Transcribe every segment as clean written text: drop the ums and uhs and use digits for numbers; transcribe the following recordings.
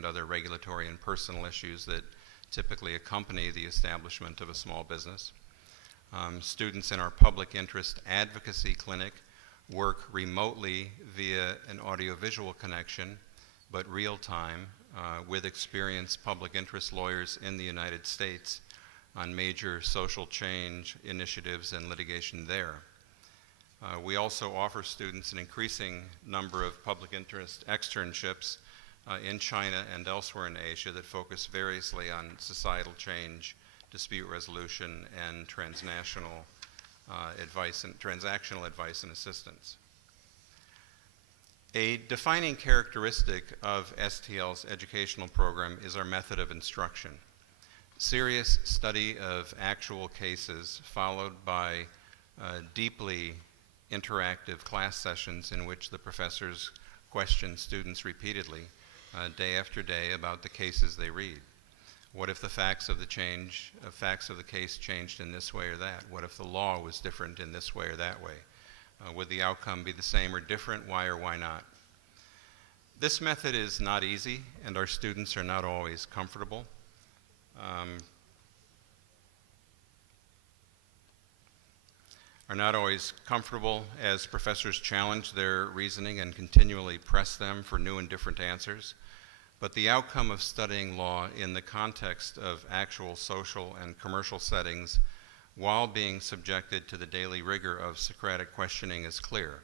and other regulatory and personal issues that typically accompany the establishment of a small business. Students in our public interest advocacy clinic work remotely via an audiovisual connection, but real time, with experienced public interest lawyers in the United States on major social change initiatives and litigation there. We also offer students an increasing number of public interest externships in China and elsewhere in Asia that focus variously on societal change, dispute resolution, and transnational transactional advice and assistance. A defining characteristic of STL's educational program is our method of instruction. Serious study of actual cases followed by deeply interactive class sessions in which the professors question students repeatedly, day after day, about the cases they read. What if the facts of the case changed in this way or that? What if the law was different in this way or that way? Would the outcome be the same or different? Why or why not? This method is not easy, and our students are not always comfortable. As professors challenge their reasoning and continually press them for new and different answers. But the outcome of studying law in the context of actual social and commercial settings while being subjected to the daily rigor of Socratic questioning is clear.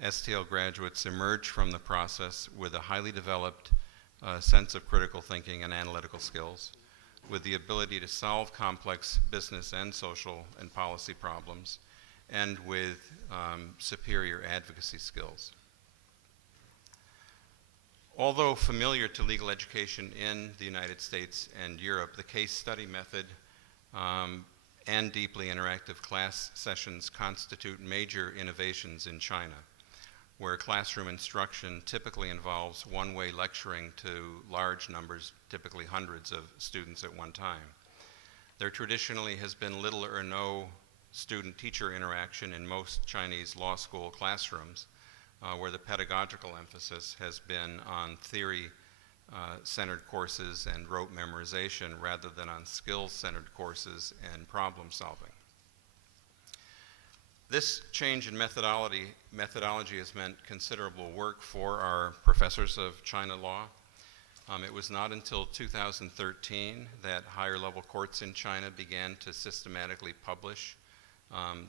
STL graduates emerge from the process with a highly developed sense of critical thinking and analytical skills, with the ability to solve complex business and social and policy problems, and with superior advocacy skills. Although familiar to legal education in the United States and Europe, the case study method and deeply interactive class sessions constitute major innovations in China, where classroom instruction typically involves one-way lecturing to large numbers, typically hundreds of students at one time. There traditionally has been little or no student-teacher interaction in most Chinese law school classrooms, where the pedagogical emphasis has been on theory-centered courses and rote memorization rather than on skills-centered courses and problem solving. This change in methodology has meant considerable work for our professors of China law. It was not until 2013 that higher level courts in China began to systematically publish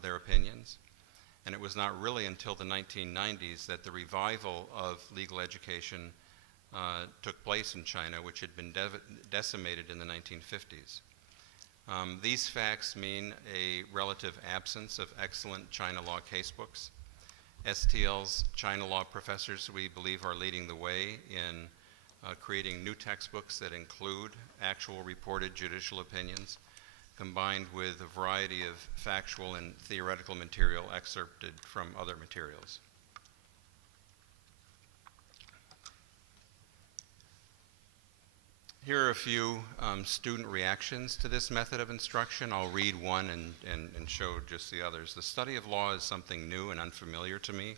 their opinions. And it was not really until the 1990s that the revival of legal education took place in China, which had been decimated in the 1950s. These facts mean a relative absence of excellent China law casebooks. STL's China law professors, we believe, are leading the way in creating new textbooks that include actual reported judicial opinions, combined with a variety of factual and theoretical material excerpted from other materials. Here are a few student reactions to this method of instruction. I'll read one and show just the others. The study of law is something new and unfamiliar to me,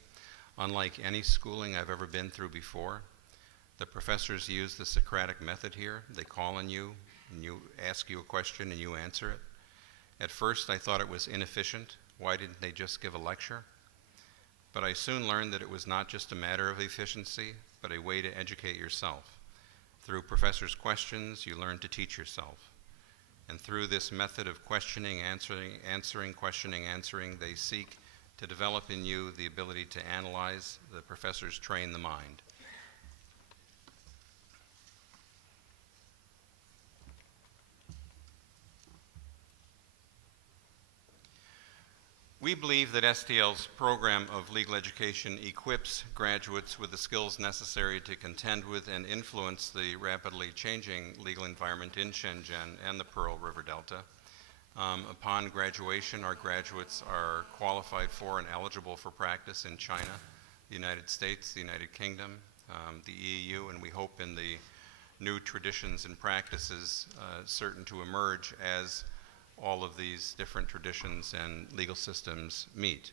unlike any schooling I've ever been through before. The professors use the Socratic method here. They call on you, and you ask you a question and you answer it. At first I thought it was inefficient. Why didn't they just give a lecture? But I soon learned that it was not just a matter of efficiency, but a way to educate yourself. Through professors' questions, you learn to teach yourself. And through this method of questioning, answering, questioning, answering, they seek to develop in you the ability to analyze. The professors train the mind. We believe that STL's program of legal education equips graduates with the skills necessary to contend with and influence the rapidly changing legal environment in Shenzhen and the Pearl River Delta. Upon graduation, our graduates are qualified for and eligible for practice in China, the United States, the United Kingdom, the EU, and we hope in the new traditions and practices certain to emerge as all of these different traditions and legal systems meet.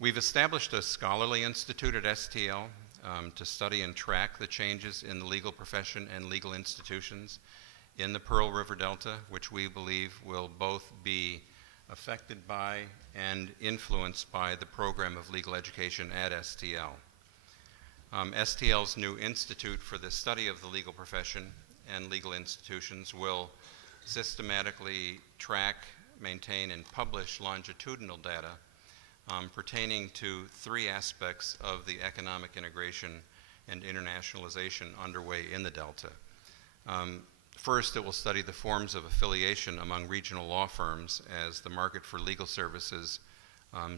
We've established a scholarly institute at STL to study and track the changes in the legal profession and legal institutions in the Pearl River Delta, which we believe will both be affected by and influenced by the program of legal education at STL. STL's new Institute for the Study of the Legal Profession and Legal Institutions will systematically track, maintain, and publish longitudinal data pertaining to three aspects of the economic integration and internationalization underway in the Delta. First, it will study the forms of affiliation among regional law firms as the market for legal services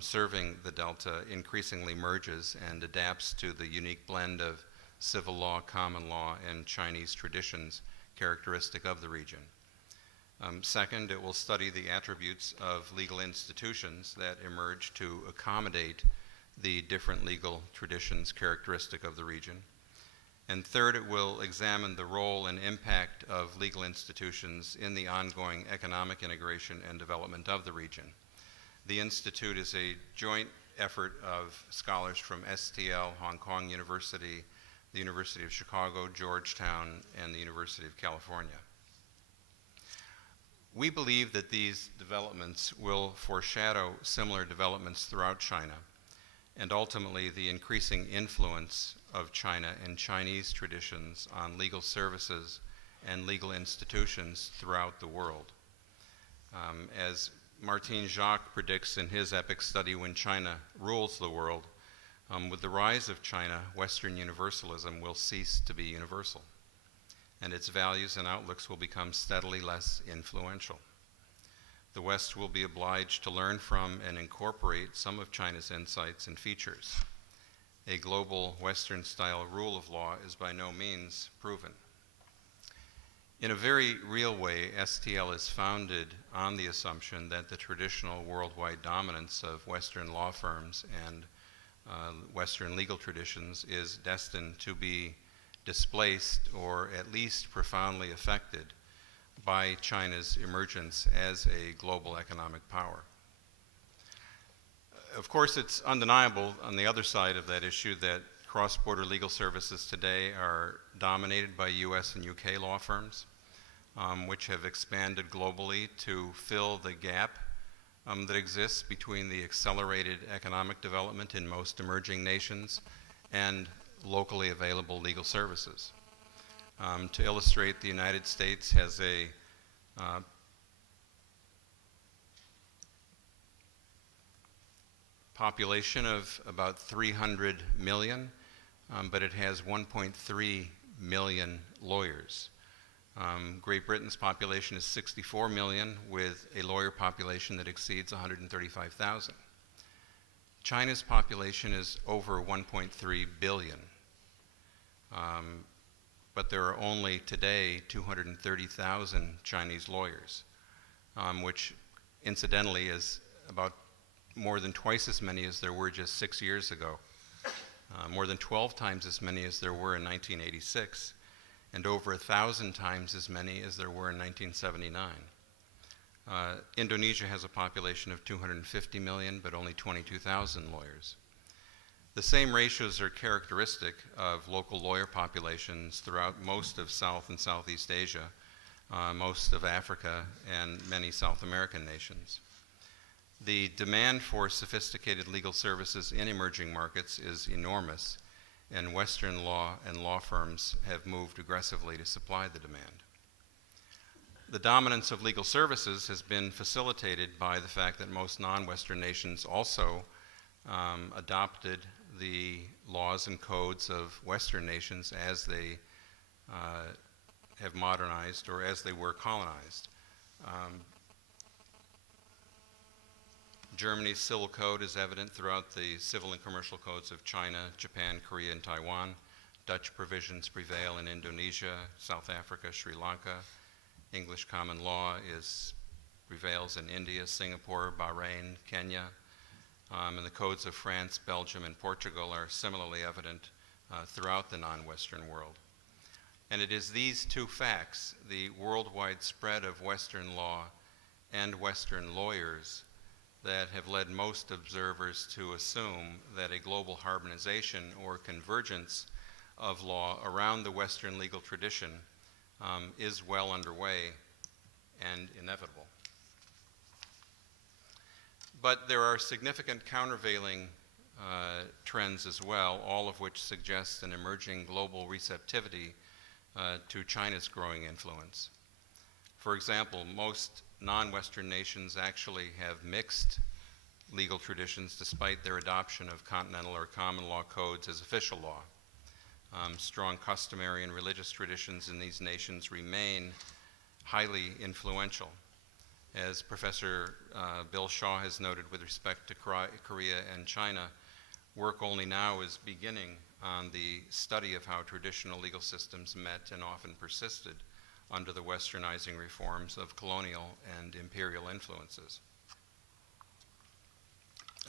serving the Delta increasingly merges and adapts to the unique blend of civil law, common law, and Chinese traditions characteristic of the region. Second, it will study the attributes of legal institutions that emerge to accommodate the different legal traditions characteristic of the region. And third, it will examine the role and impact of legal institutions in the ongoing economic integration and development of the region. The Institute is a joint effort of scholars from STL, Hong Kong University, the University of Chicago, Georgetown, and the University of California. We believe that these developments will foreshadow similar developments throughout China, and ultimately the increasing influence of China and Chinese traditions on legal services and legal institutions throughout the world. As Martin Jacques predicts in his epic study, When China Rules the World, with the rise of China, Western universalism will cease to be universal, and its values and outlooks will become steadily less influential. The West will be obliged to learn from and incorporate some of China's insights and features. A global Western-style rule of law is by no means proven. In a very real way, STL is founded on the assumption that the traditional worldwide dominance of Western law firms and Western legal traditions is destined to be displaced or at least profoundly affected by China's emergence as a global economic power. Of course, it's undeniable on the other side of that issue that cross-border legal services today are dominated by US and UK law firms, which have expanded globally to fill the gap that exists between the accelerated economic development in most emerging nations and locally available legal services. To illustrate, the United States has a population of about 300 million, but it has 1.3 million lawyers. Great Britain's population is 64 million, with a lawyer population that exceeds 135,000. China's population is over 1.3 billion, but there are only today 230,000 Chinese lawyers, which incidentally is about more than twice as many as there were just 6 years ago, more than 12 times as many as there were in 1986, and over 1,000 times as many as there were in 1979. Indonesia has a population of 250 million, but only 22,000 lawyers. The same ratios are characteristic of local lawyer populations throughout most of South and Southeast Asia, most of Africa, and many South American nations. The demand for sophisticated legal services in emerging markets is enormous, and Western law and law firms have moved aggressively to supply the demand. The dominance of legal services has been facilitated by the fact that most non-Western nations also adopted the laws and codes of Western nations as they have modernized or as they were colonized. Germany's civil code is evident throughout the civil and commercial codes of China, Japan, Korea, and Taiwan. Dutch provisions prevail in Indonesia, South Africa, Sri Lanka. English common law prevails in India, Singapore, Bahrain, Kenya. And the codes of France, Belgium, and Portugal are similarly evident throughout the non-Western world. And it is these two facts, the worldwide spread of Western law and Western lawyers, that have led most observers to assume that a global harmonization or convergence of law around the Western legal tradition is well underway and inevitable. But there are significant countervailing trends as well, all of which suggest an emerging global receptivity to China's growing influence. For example, most non-Western nations actually have mixed legal traditions despite their adoption of continental or common law codes as official law. Strong customary and religious traditions in these nations remain highly influential. As Professor Bill Shaw has noted with respect to Korea and China, work only now is beginning on the study of how traditional legal systems met and often persisted under the westernizing reforms of colonial and imperial influences.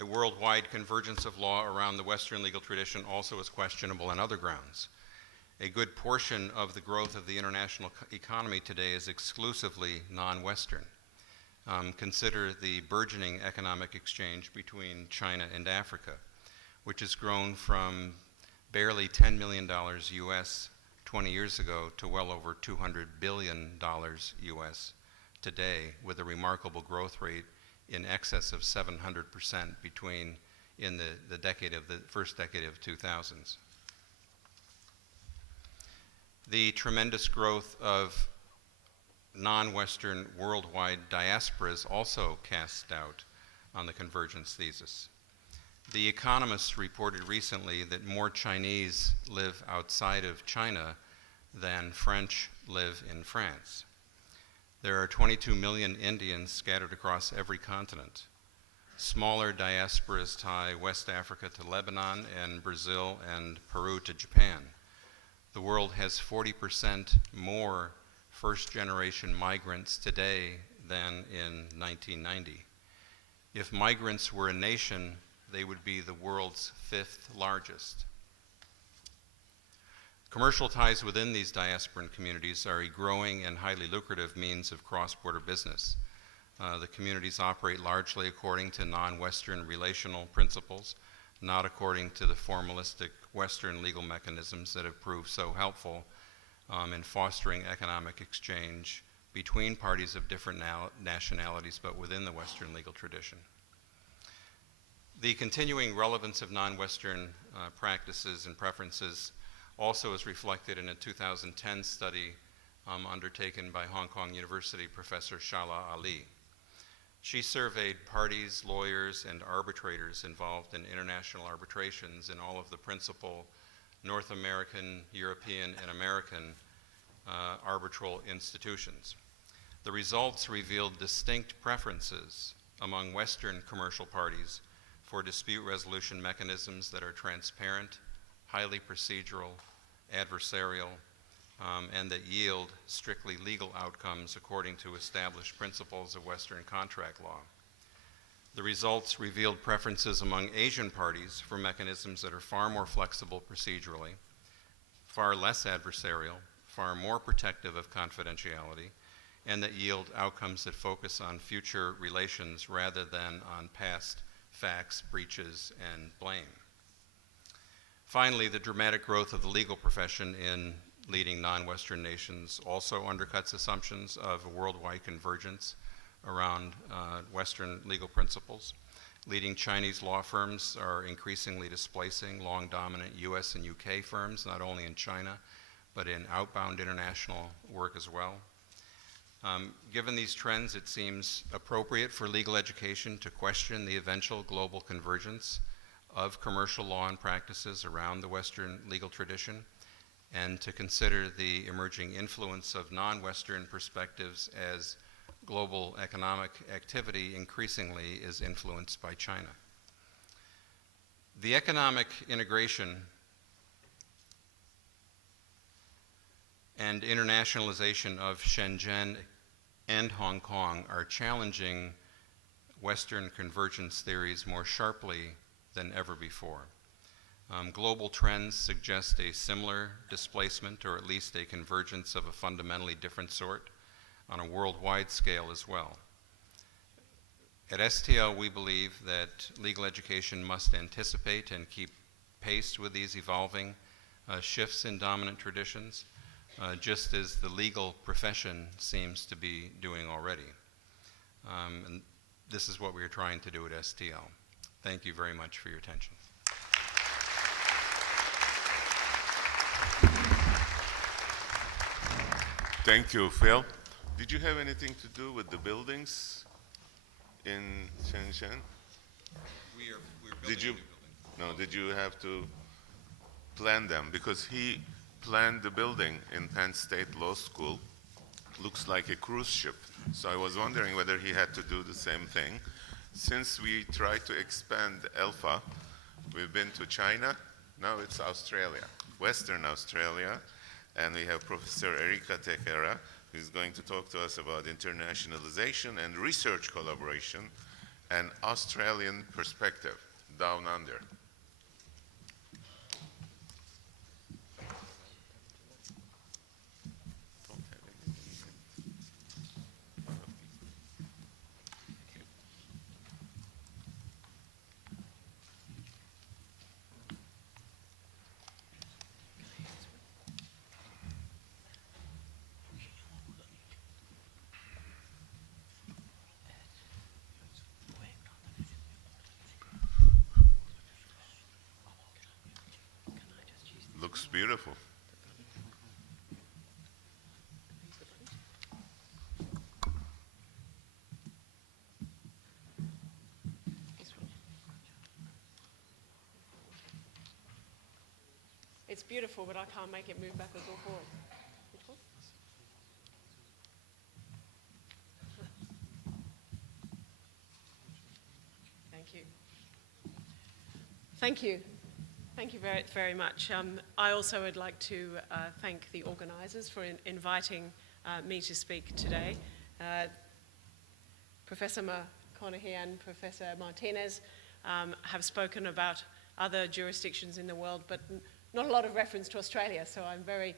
A worldwide convergence of law around the Western legal tradition also is questionable on other grounds. A good portion of the growth of the international economy today is exclusively non-Western. Consider the burgeoning economic exchange between China and Africa, which has grown from barely $10 million US 20 years ago to well over $200 billion US today, with a remarkable growth rate in excess of 700% in the first decade of 2000s. The tremendous growth of non-Western worldwide diasporas also cast doubt on the convergence thesis. The Economist reported recently that more Chinese live outside of China than French live in France. There are 22 million Indians scattered across every continent. Smaller diasporas tie West Africa to Lebanon and Brazil and Peru to Japan. The world has 40% more first-generation migrants today than in 1990. If migrants were a nation, they would be the world's 5th largest. Commercial ties within these diasporan communities are a growing and highly lucrative means of cross-border business. The communities operate largely according to non-Western relational principles, not according to the formalistic Western legal mechanisms that have proved so helpful in fostering economic exchange between parties of different nationalities, but within the Western legal tradition. The continuing relevance of non-Western practices and preferences also is reflected in a 2010 study undertaken by Hong Kong University Professor Shala Ali. She surveyed parties, lawyers, and arbitrators involved in international arbitrations in all of the principal North American, European, and American arbitral institutions. The results revealed distinct preferences among Western commercial parties for dispute resolution mechanisms that are transparent, highly procedural, adversarial, and that yield strictly legal outcomes according to established principles of Western contract law. The results revealed preferences among Asian parties for mechanisms that are far more flexible procedurally, far less adversarial, far more protective of confidentiality, and that yield outcomes that focus on future relations rather than on past facts, breaches, and blame. Finally, the dramatic growth of the legal profession in leading non-Western nations also undercuts assumptions of a worldwide convergence around Western legal principles. Leading Chinese law firms are increasingly displacing long-dominant US and UK firms, not only in China, but in outbound international work as well. Given these trends, it seems appropriate for legal education to question the eventual global convergence of commercial law and practices around the Western legal tradition, and to consider the emerging influence of non-Western perspectives as global economic activity increasingly is influenced by China. The economic integration and internationalization of Shenzhen and Hong Kong are challenging Western convergence theories more sharply than ever before. Global trends suggest a similar displacement, or at least a convergence of a fundamentally different sort on a worldwide scale as well. At STL, we believe that legal education must anticipate and keep pace with these evolving shifts in dominant traditions, just as the legal profession seems to be doing already. And this is what we are trying to do at STL. Thank you very much for your attention. Thank you, Phil. Did you have anything to do with the buildings in Shenzhen? We're building Did you? a new building. No, did you have to plan them? Because he planned the building in Penn State Law School. Looks like a cruise ship. So I was wondering whether he had to do the same thing. Since we tried to expand Elfa, we've been to China, now it's Australia, Western Australia, and we have Professor Erika Tejera, who's going to talk to us about internationalization and research collaboration and Australian perspective, down under. Looks beautiful. It's beautiful, but I can't make it move backwards or forwards. Which one? Thank you. Thank you. Thank you very, very much. I also would like to thank the organisers for inviting me to speak today. Professor McConaughey and Professor Martinez have spoken about other jurisdictions in the world, but not a lot of reference to Australia, so I'm very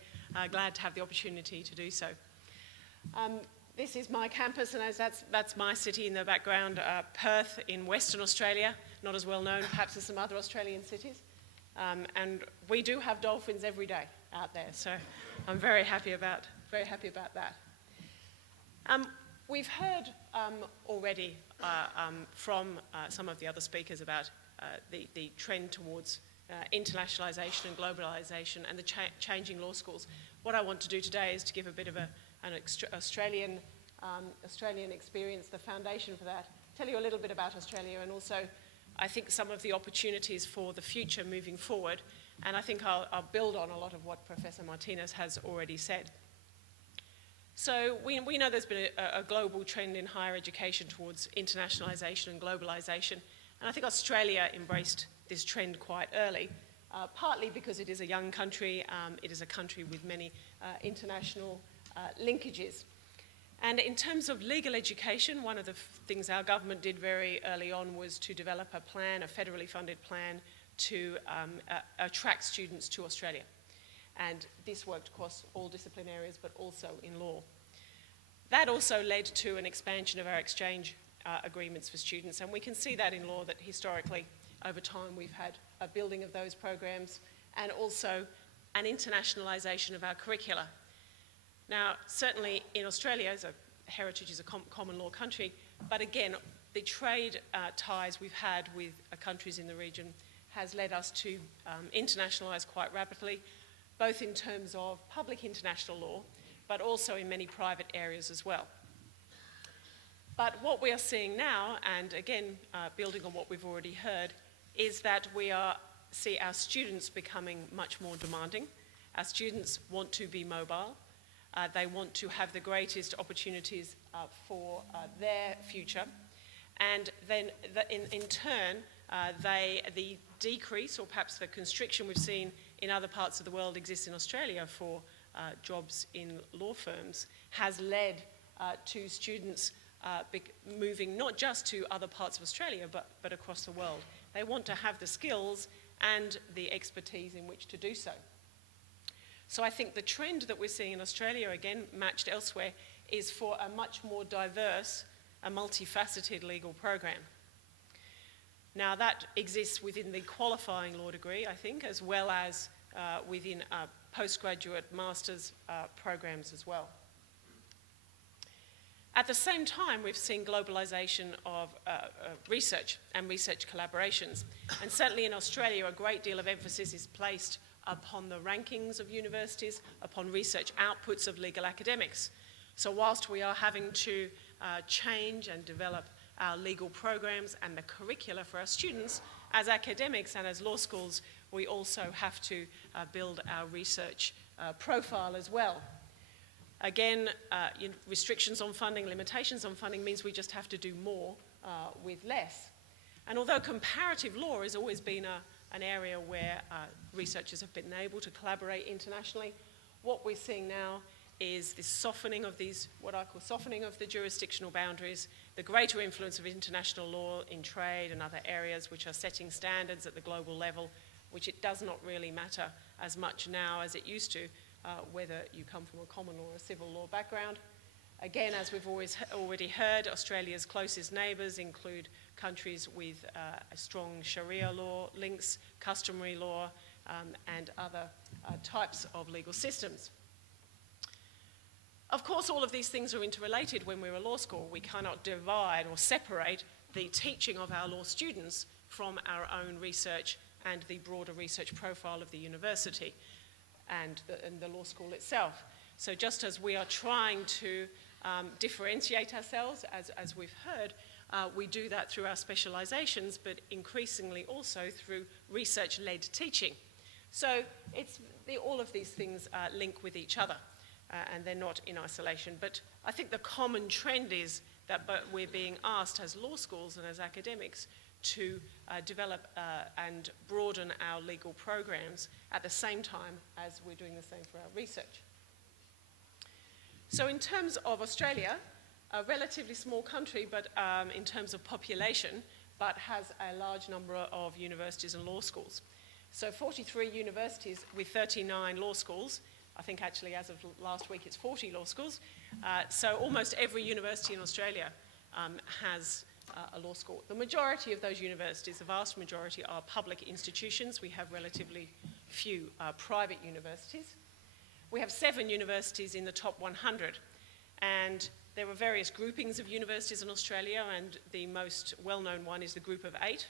glad to have the opportunity to do so. This is my campus, and as that's my city in the background, Perth in Western Australia, not as well known perhaps as some other Australian cities. And we do have dolphins every day out there, so I'm very happy about that. We've heard already from some of the other speakers about the trend towards internationalisation and globalisation and the changing law schools. What I want to do today is to give a bit of an Australian experience, the foundation for that, tell you a little bit about Australia, and also I think some of the opportunities for the future moving forward, and I think I'll build on a lot of what Professor Martinez has already said. So we know there's been a global trend in higher education towards internationalisation and globalisation, and I think Australia embraced this trend quite early, partly because it is a young country, it is a country with many international linkages. And in terms of legal education, one of the things our government did very early on was to develop a plan, a federally funded plan, to attract students to Australia. And this worked across all discipline areas, but also in law. That also led to an expansion of our exchange agreements for students, and we can see that in law, that historically, over time, we've had a building of those programs and also an internationalisation of our curricula. Now, certainly in Australia, as a heritage is a common law country, but again, the trade ties we've had with countries in the region has led us to internationalise quite rapidly, both in terms of public international law, but also in many private areas as well. But what we are seeing now, and again, building on what we've already heard, is that we see our students becoming much more demanding. Our students want to be mobile. They want to have the greatest opportunities for their future. And then in turn, the decrease, or perhaps the constriction we've seen in other parts of the world exists in Australia for jobs in law firms, has led to students moving not just to other parts of Australia, but across the world. They want to have the skills and the expertise in which to do so. So I think the trend that we're seeing in Australia, again, matched elsewhere, is for a much more diverse a multifaceted legal program. Now that exists within the qualifying law degree, I think, as well as within postgraduate master's programs as well. At the same time, we've seen globalization of research and research collaborations. And certainly in Australia, a great deal of emphasis is placed upon the rankings of universities, upon research outputs of legal academics. So whilst we are having to change and develop our legal programs and the curricula for our students, as academics and as law schools, we also have to build our research profile as well. Again, restrictions on funding, limitations on funding means we just have to do more with less. And although comparative law has always been an area where researchers have been able to collaborate internationally, what we're seeing now is this softening of these, what I call softening of the jurisdictional boundaries, the greater influence of international law in trade and other areas which are setting standards at the global level, which it does not really matter as much now as it used to, whether you come from a common law or a civil law background. Again, as we've already heard, Australia's closest neighbours include countries with a strong Sharia law links, customary law, and other types of legal systems. Of course, all of these things are interrelated when we're a law school. We cannot divide or separate the teaching of our law students from our own research and the broader research profile of the university and the law school itself. So just as we are trying to differentiate ourselves, as we've heard, we do that through our specializations, but increasingly also through research-led teaching. So all of these things link with each other, and they're not in isolation. But I think the common trend is that we're being asked as law schools and as academics to develop and broaden our legal programs at the same time as we're doing the same for our research. So in terms of Australia, a relatively small country, but in terms of population, but has a large number of universities and law schools. So 43 universities with 39 law schools. I think actually as of last week it's 40 law schools. So almost every university in Australia has a law school. The majority of those universities, the vast majority, are public institutions. We have relatively few private universities. We have 7 universities in the top 100, and there are various groupings of universities in Australia, and the most well-known one is the Group of 8,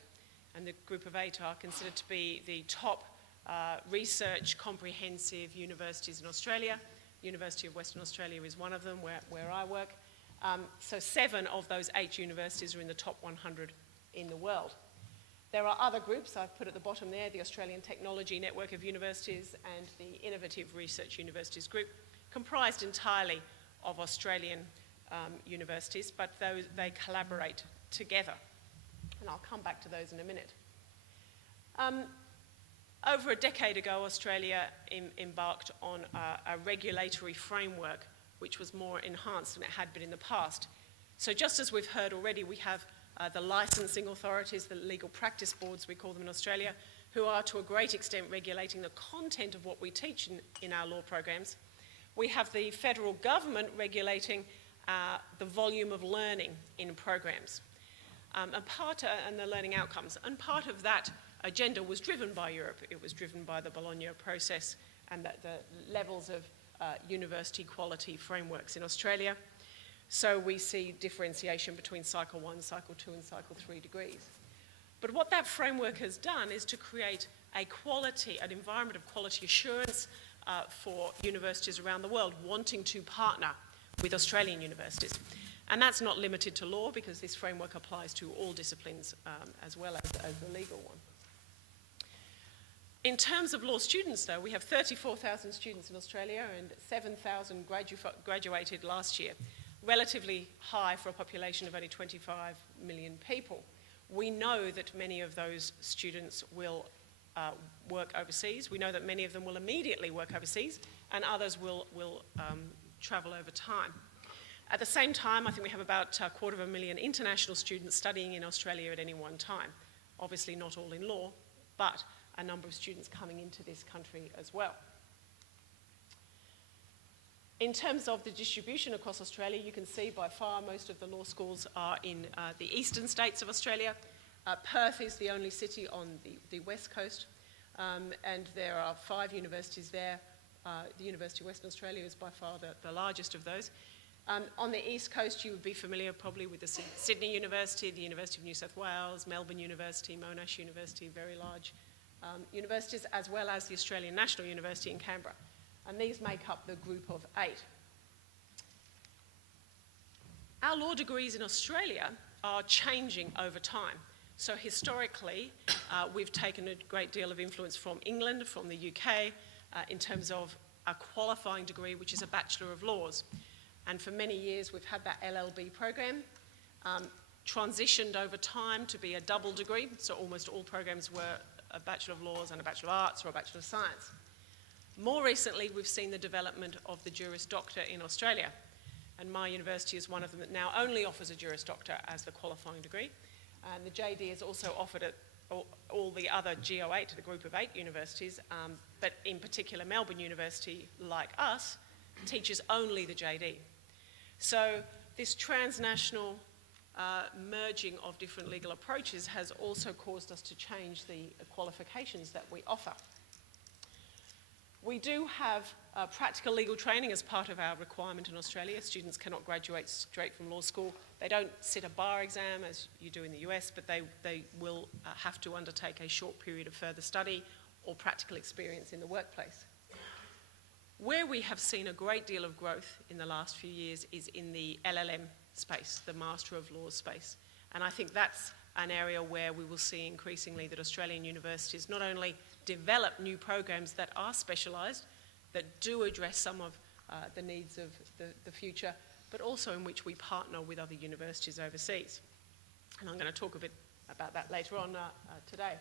and the Group of 8 are considered to be the top research comprehensive universities in Australia. University of Western Australia is one of them, where I work. So 7 of those 8 universities are in the top 100 in the world. There are other groups I've put at the bottom there, the Australian Technology Network of Universities and the Innovative Research Universities Group, comprised entirely of Australian universities, but they collaborate together. And I'll come back to those in a minute. Over a decade ago, Australia embarked on a regulatory framework which was more enhanced than it had been in the past. So just as we've heard already, we have the licensing authorities, the legal practice boards, we call them in Australia, who are to a great extent regulating the content of what we teach in our law programs. We have the federal government regulating the volume of learning in programs and the learning outcomes. And part of that agenda was driven by Europe. It was driven by the Bologna process and the levels of university quality frameworks in Australia. So we see differentiation between Cycle 1, Cycle 2 and Cycle 3 degrees. But what that framework has done is to create an environment of quality assurance for universities around the world wanting to partner with Australian universities. And that's not limited to law, because this framework applies to all disciplines as well as the legal one. In terms of law students, though, we have 34,000 students in Australia and 7,000 graduated last year, relatively high for a population of only 25 million people. We know that many of those students will work overseas. We know that many of them will immediately work overseas, and others will travel over time. At the same time, I think we have about 250,000 international students studying in Australia at any one time. Obviously not all in law, but a number of students coming into this country as well. In terms of the distribution across Australia, you can see by far most of the law schools are in the eastern states of Australia. Perth is the only city on the west coast, and there are 5 universities there. The University of Western Australia is by far the largest of those. On the east coast, you would be familiar probably with the Sydney University, the University of New South Wales, Melbourne University, Monash University, very large universities, as well as the Australian National University in Canberra. And these make up the group of 8. Our law degrees in Australia are changing over time. So historically, we've taken a great deal of influence from England, from the UK, in terms of a qualifying degree, which is a Bachelor of Laws. And for many years, we've had that LLB program, transitioned over time to be a double degree. So almost all programs were a Bachelor of Laws and a Bachelor of Arts or a Bachelor of Science. More recently, we've seen the development of the Juris Doctor in Australia. And my university is one of them that now only offers a Juris Doctor as the qualifying degree. And the JD is also offered at all the other GO8, the group of 8 universities, but in particular Melbourne University, like us, teaches only the JD. So this transnational merging of different legal approaches has also caused us to change the qualifications that we offer. We do have practical legal training as part of our requirement in Australia. Students cannot graduate straight from law school. They don't sit a bar exam as you do in the US, but they will have to undertake a short period of further study or practical experience in the workplace. Where we have seen a great deal of growth in the last few years is in the LLM space, the Master of Laws space. And I think that's an area where we will see increasingly that Australian universities not only develop new programs that are specialised, that do address some of the needs of the future, but also in which we partner with other universities overseas. And I'm going to talk a bit about that later on today.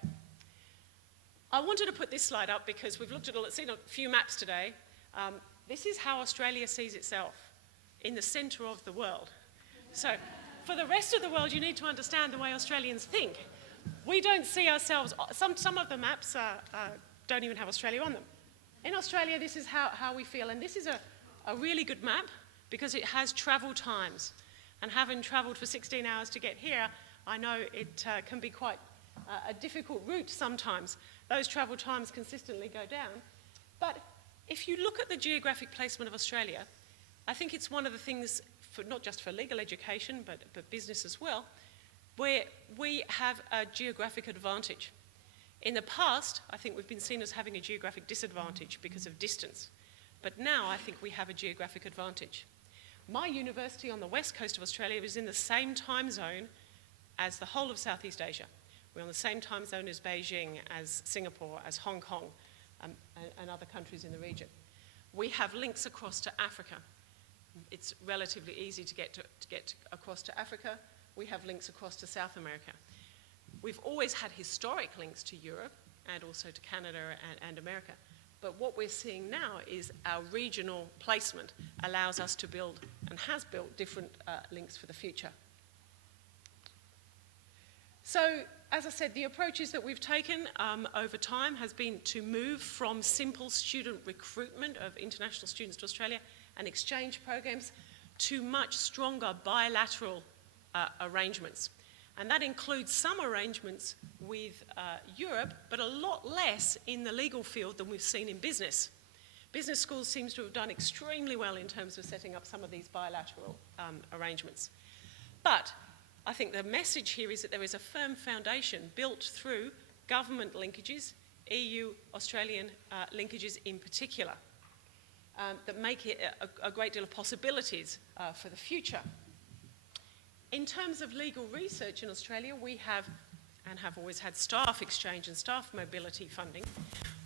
I wanted to put this slide up because we've seen a few maps today. This is how Australia sees itself, in the centre of the world. So for the rest of the world, you need to understand the way Australians think. We don't see ourselves, some of the maps don't even have Australia on them. In Australia, this is how we feel, and this is a really good map because it has travel times. And having travelled for 16 hours to get here, I know it can be quite a difficult route sometimes. Those travel times consistently go down. But if you look at the geographic placement of Australia, I think it's one of the things, not just for legal education, but business as well, where we have a geographic advantage. In the past, I think we've been seen as having a geographic disadvantage because of distance. But now I think we have a geographic advantage. My university on the west coast of Australia is in the same time zone as the whole of Southeast Asia. We're on the same time zone as Beijing, as Singapore, as Hong Kong, and other countries in the region. We have links across to Africa. It's relatively easy to get across to Africa. We have links across to South America. We've always had historic links to Europe and also to Canada and America. But what we're seeing now is our regional placement allows us to build and has built different links for the future. So, as I said, the approaches that we've taken over time has been to move from simple student recruitment of international students to Australia and exchange programs to much stronger bilateral arrangements. And that includes some arrangements with Europe, but a lot less in the legal field than we've seen in business. Business schools seem to have done extremely well in terms of setting up some of these bilateral arrangements. But I think the message here is that there is a firm foundation built through government linkages, EU-Australian linkages in particular, that make it a great deal of possibilities for the future. In terms of legal research in Australia, we have and have always had staff exchange and staff mobility funding.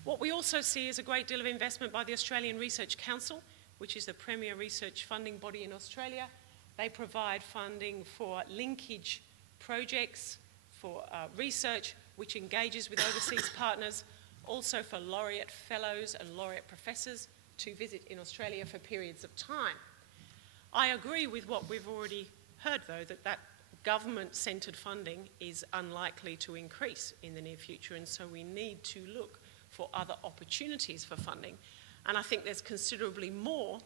What we also see is a great deal of investment by the Australian Research Council, which is the premier research funding body in Australia. They provide funding for linkage projects, for research which engages with overseas partners, also for laureate fellows and laureate professors to visit in Australia for periods of time. I agree with what we've already heard, though, that government-centred funding is unlikely to increase in the near future, and so we need to look for other opportunities for funding. And I think there's considerably more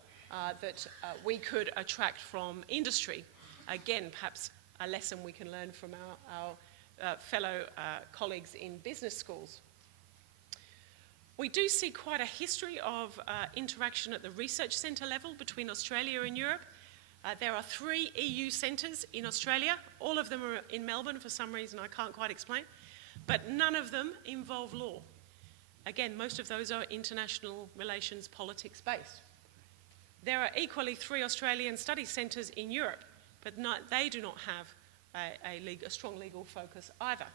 that we could attract from industry. Again, perhaps a lesson we can learn from our fellow colleagues in business schools. We do see quite a history of interaction at the research centre level between Australia and Europe. There are 3 EU centres in Australia. All of them are in Melbourne for some reason I can't quite explain, but none of them involve law. Again, most of those are international relations politics based. There are equally 3 Australian study centres in Europe, but they do not have a strong legal focus either.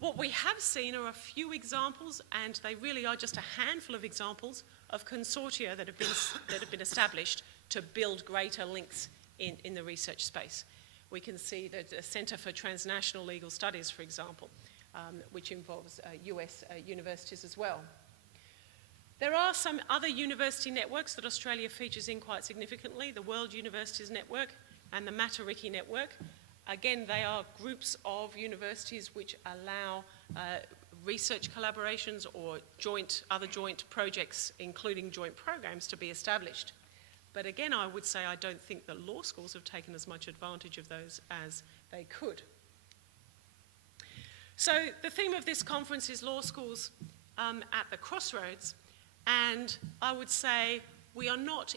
What we have seen are a few examples, and they really are just a handful of examples of consortia that have been established to build greater links in the research space. We can see that the Centre for Transnational Legal Studies, for example, which involves US universities as well. There are some other university networks that Australia features in quite significantly, the World Universities Network and the Matariki Network. Again, they are groups of universities which allow research collaborations or other joint projects, including joint programs, to be established. But again, I would say I don't think that law schools have taken as much advantage of those as they could. So the theme of this conference is law schools at the crossroads, and I would say we are not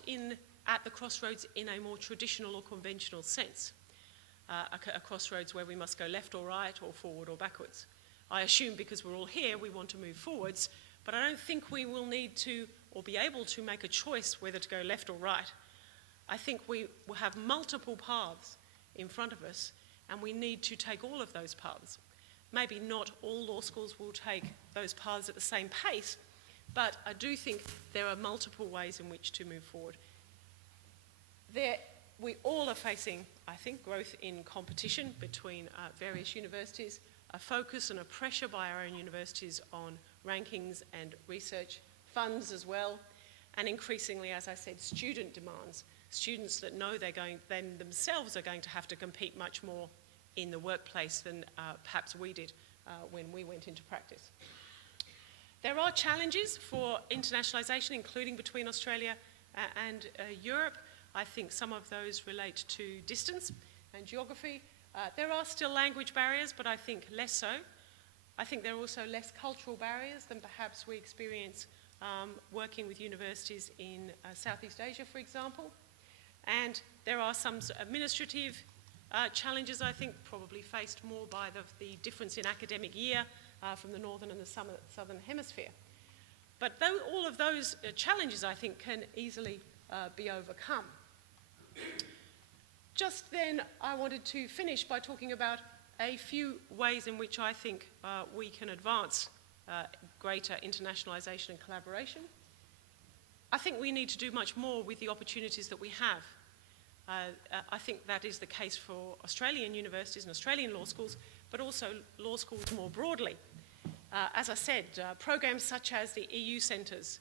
at the crossroads in a more traditional or conventional sense, a crossroads where we must go left or right or forward or backwards. I assume because we're all here we want to move forwards, but I don't think we will need to or be able to make a choice whether to go left or right. I think we will have multiple paths in front of us, and we need to take all of those paths. Maybe not all law schools will take those paths at the same pace, but I do think there are multiple ways in which to move forward. We all are facing, I think, growth in competition between various universities, a focus and a pressure by our own universities on rankings and research funds as well, and increasingly, as I said, student demands. Students that know they themselves are going to have to compete much more in the workplace than perhaps we did when we went into practice. There are challenges for internationalisation, including between Australia and Europe. I think some of those relate to distance and geography. There are still language barriers, but I think less so. I think there are also less cultural barriers than perhaps we experience working with universities in Southeast Asia, for example. And there are some administrative challenges, I think, probably faced more by the difference in academic year from the northern and the southern hemisphere. But all of those challenges, I think, can easily be overcome. Just then, I wanted to finish by talking about a few ways in which I think we can advance greater internationalisation and collaboration. I think we need to do much more with the opportunities that we have. I think that is the case for Australian universities and Australian law schools, but also law schools more broadly. As I said, programs such as the EU centres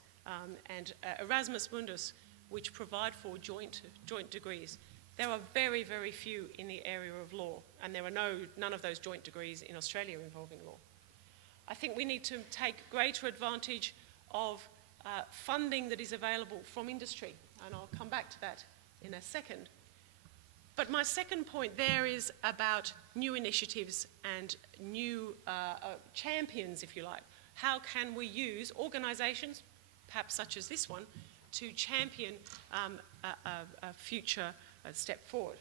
and Erasmus Mundus, which provide for joint degrees, there are very, very few in the area of law, and there are none of those joint degrees in Australia involving law. I think we need to take greater advantage of funding that is available from industry, and I'll come back to that in a second. But my second point there is about new initiatives and new champions, if you like. How can we use organisations, perhaps such as this one, to champion a future step forward?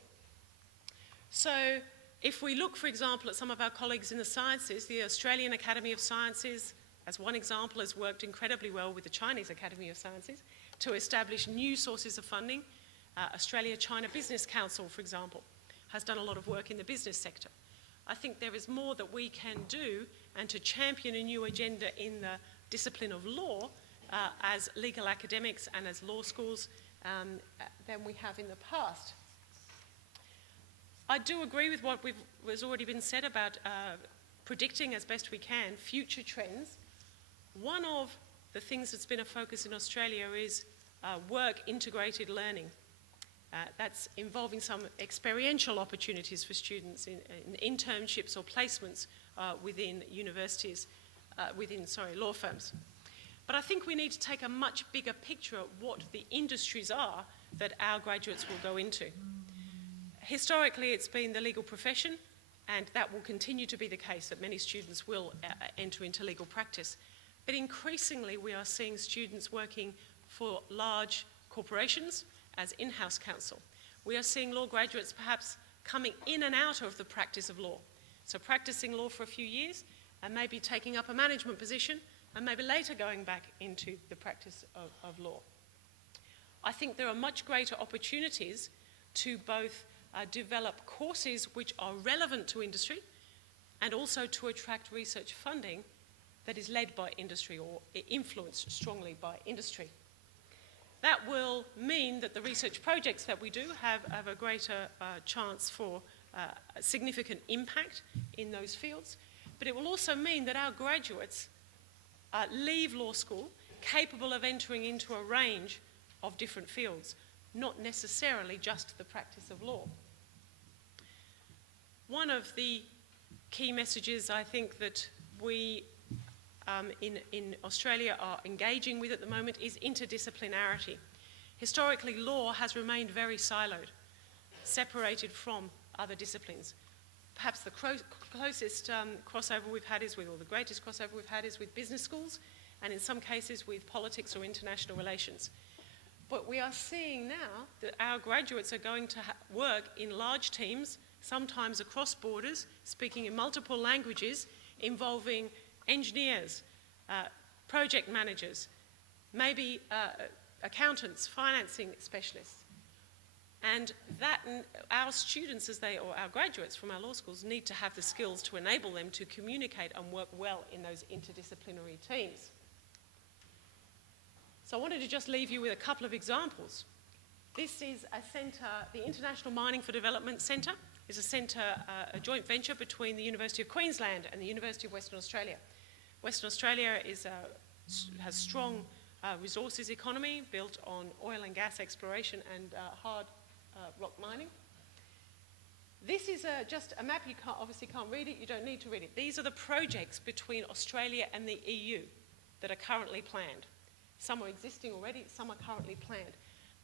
So if we look, for example, at some of our colleagues in the sciences, the Australian Academy of Sciences, as one example, has worked incredibly well with the Chinese Academy of Sciences to establish new sources of funding. Australia-China Business Council, for example, has done a lot of work in the business sector. I think there is more that we can do and to champion a new agenda in the discipline of law as legal academics and as law schools than we have in the past. I do agree with what has already been said about predicting as best we can future trends. One of the things that's been a focus in Australia is work-integrated learning. That's involving some experiential opportunities for students in internships or placements within universities, law firms. But I think we need to take a much bigger picture at what the industries are that our graduates will go into. Historically, it's been the legal profession, and that will continue to be the case, that many students will enter into legal practice. But increasingly, we are seeing students working for large corporations as in-house counsel. We are seeing law graduates perhaps coming in and out of the practice of law. So practicing law for a few years and maybe taking up a management position and maybe later going back into the practice of law. I think there are much greater opportunities to both develop courses which are relevant to industry and also to attract research funding that is led by industry or influenced strongly by industry. That will mean that the research projects that we do have a greater chance for a significant impact in those fields, but it will also mean that our graduates leave law school capable of entering into a range of different fields, not necessarily just the practice of law. One of the key messages I think that we in Australia are engaging with at the moment is interdisciplinarity. Historically, law has remained very siloed, separated from other disciplines. Perhaps the closest crossover we've had is with, or the greatest crossover we've had is with business schools, and in some cases with politics or international relations. But we are seeing now that our graduates are going to work in large teams, sometimes across borders, speaking in multiple languages, involving engineers, project managers, maybe accountants, financing specialists. And that our students, or our graduates from our law schools, need to have the skills to enable them to communicate and work well in those interdisciplinary teams. So I wanted to just leave you with a couple of examples. This is a centre, the International Mining for Development Centre, is a centre, a joint venture between the University of Queensland and the University of Western Australia. Western Australia has strong resources economy built on oil and gas exploration and hard rock mining. This is just a map. You obviously can't read it. You don't need to read it. These are the projects between Australia and the EU that are currently planned. Some are existing already, some are currently planned.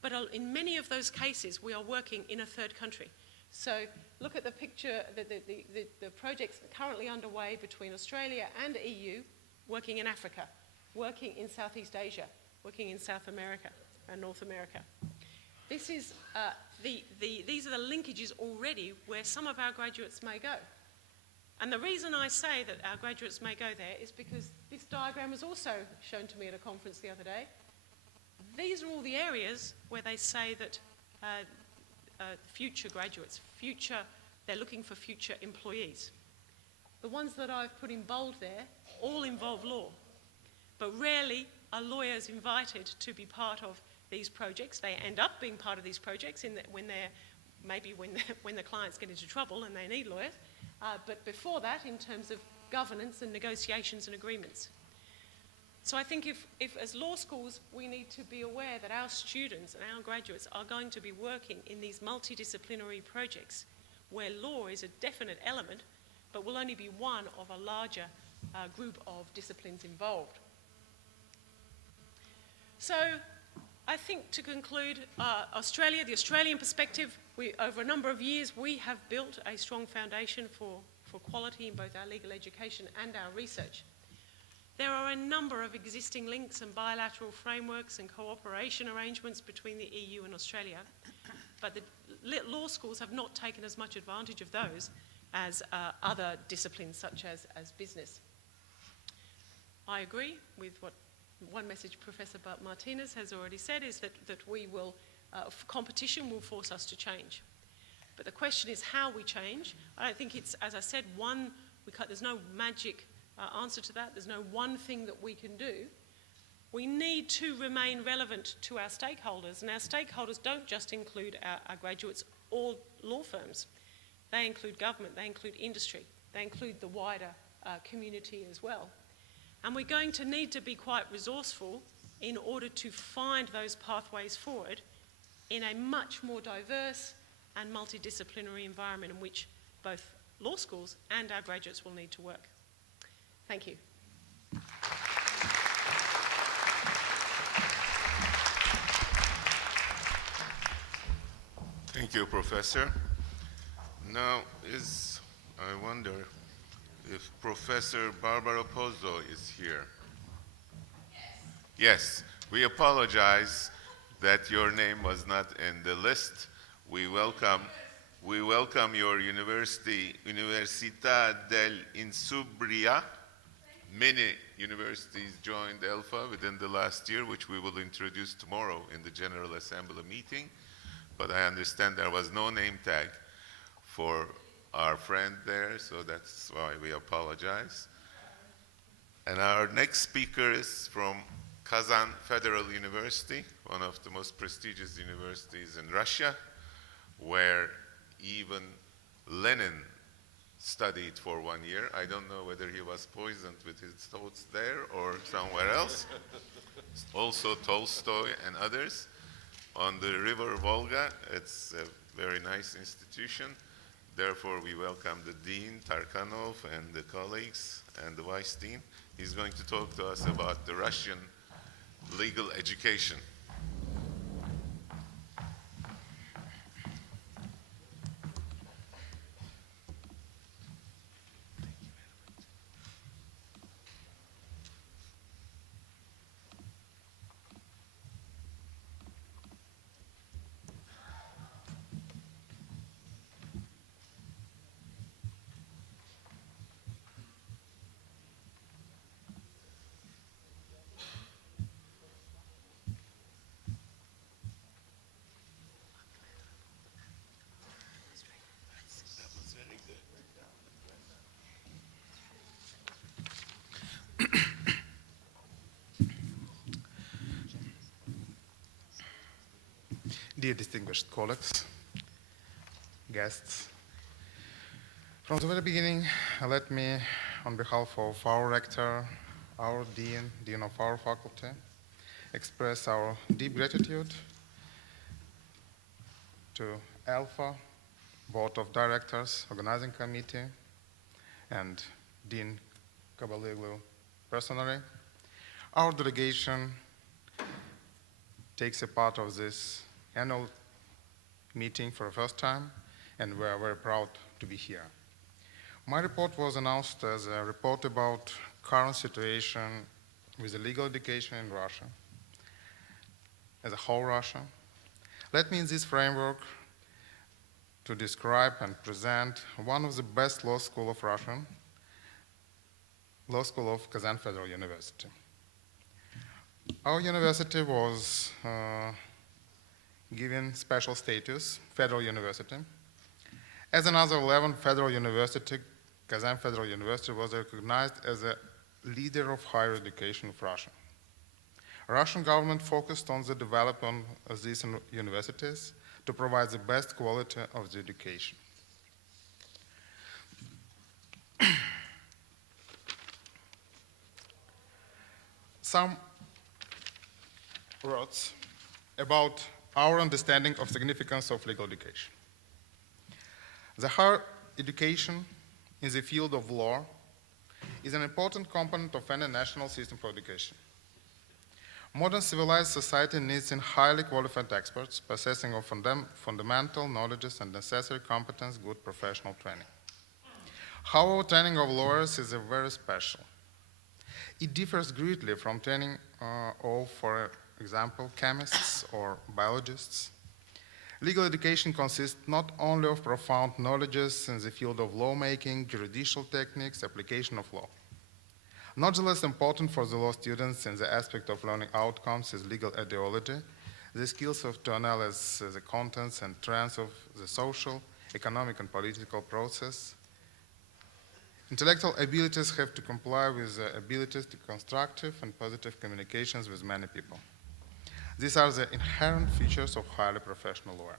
But in many of those cases, we are working in a third country. So look at the picture, the projects currently underway between Australia and EU, working in Africa, working in Southeast Asia, working in South America and North America. This is, these are the linkages already where some of our graduates may go. And the reason I say that our graduates may go there is because this diagram was also shown to me at a conference the other day. These are all the areas where they say that future graduates, they're looking for future employees. The ones that I've put in bold there all involve law, but rarely are lawyers invited to be part of these projects. They end up being part of these projects when the clients get into trouble and they need lawyers. But before that, in terms of governance and negotiations and agreements. So I think if as law schools, we need to be aware that our students and our graduates are going to be working in these multidisciplinary projects where law is a definite element, but will only be one of a larger group of disciplines involved. So I think to conclude, Australia, the Australian perspective, over a number of years, we have built a strong foundation for quality in both our legal education and our research. There are a number of existing links and bilateral frameworks and cooperation arrangements between the EU and Australia, but the law schools have not taken as much advantage of those as other disciplines such as business. I agree with what one message Professor Martinez has already said is that we will, competition will force us to change. But the question is how we change. I don't think it's, as I said, there's no magic answer to that. There's no one thing that we can do. We need to remain relevant to our stakeholders, and our stakeholders don't just include our graduates or law firms. They include government, they include industry, they include the wider community as well. And we're going to need to be quite resourceful in order to find those pathways forward in a much more diverse and multidisciplinary environment in which both law schools and our graduates will need to work. Thank you. Thank you, Professor. Now, I wonder if Professor Barbara Pozzo is here. Yes, we apologize that your name was not in the list. We welcome your university, Università dell'Insubria. Many universities joined Elfa within the last year, which we will introduce tomorrow in the General Assembly meeting. But I understand there was no name tag for our friend there, so that's why we apologize. And our next speaker is from Kazan Federal University, one of the most prestigious universities in Russia, where even Lenin studied for 1 year. I don't know whether he was poisoned with his thoughts there or somewhere else. Also Tolstoy and others. On the river Volga, it's a very nice institution. Therefore, we welcome the Dean, Tarkanov, and the colleagues, and the Vice Dean. He's going to talk to us about the Russian legal education. Dear distinguished colleagues, guests, from the very beginning, let me, on behalf of our rector, our dean of our faculty, express our deep gratitude to Elfa, Board of Directors, Organizing Committee, and Dean Kabaliglu personally. Our delegation takes a part of this annual meeting for the first time, and we are very proud to be here. My report was announced as a report about current situation with the legal education in Russia, as a whole Russia. Let me in this framework to describe and present one of the best law school of Russia, Law School of Kazan Federal University. Our university was given special status, federal university. As another 11 federal university, Kazan Federal University was recognized as a leader of higher education of Russia. Russian government focused on the development of these universities to provide the best quality of the education. Some words about our understanding of significance of legal education. The higher education in the field of law is an important component of any national system for education. Modern civilized society needs highly qualified experts possessing of fundamental knowledges and necessary competence, good professional training. However, training of lawyers is very special. It differs greatly from training of, for example, chemists or biologists. Legal education consists not only of profound knowledges in the field of lawmaking, judicial techniques, application of law. Not the less important for the law students in the aspect of learning outcomes is legal ideology, the skills to analyze the contents and trends of the social, economic, and political process. Intellectual abilities have to comply with the abilities to constructive and positive communications with many people. These are the inherent features of highly professional lawyer.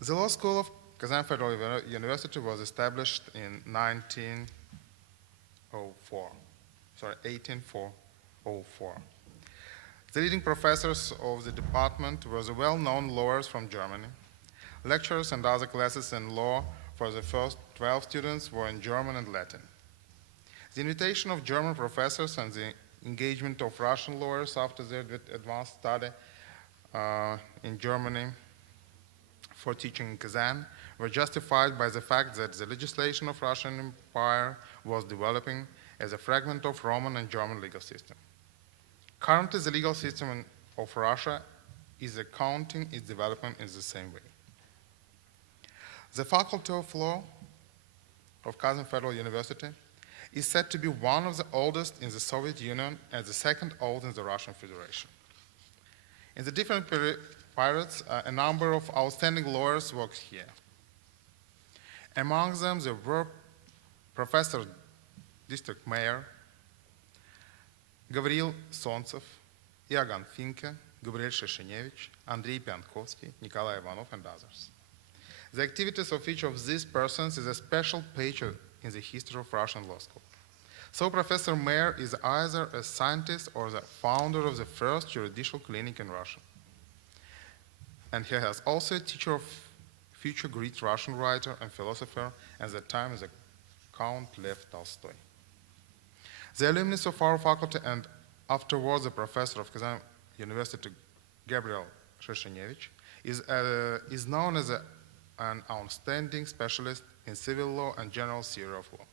The Law School of Kazan Federal University was established in 1804. The leading professors of the department were the well-known lawyers from Germany. Lectures and other classes in law for the first 12 students were in German and Latin. The invitation of German professors and the engagement of Russian lawyers after their advanced study in Germany for teaching in Kazan were justified by the fact that the legislation of Russian Empire was developing as a fragment of Roman and German legal system. Currently, the legal system of Russia is accounting its development in the same way. The Faculty of Law of Kazan Federal University is said to be one of the oldest in the Soviet Union and the second oldest in the Russian Federation. In the different periods, a number of outstanding lawyers worked here. Among them, there were Professor District Mayor Gavril Sontsev, Iaghan Finke, Gabriel Sheshenevich, Andrei Piankovsky, Nikolai Ivanov, and others. The activities of each of these persons is a special page in the history of Russian law school. So Professor Mayer is either a scientist or the founder of the first juridical clinic in Russia. And he has also a teacher of future Greek Russian writer and philosopher, at that time the Count Lev Tolstoy. The alumnus of our faculty and afterwards the professor of Kazan University, Gabriel Sheshenevich, is known as an outstanding specialist in civil law and general theory of law.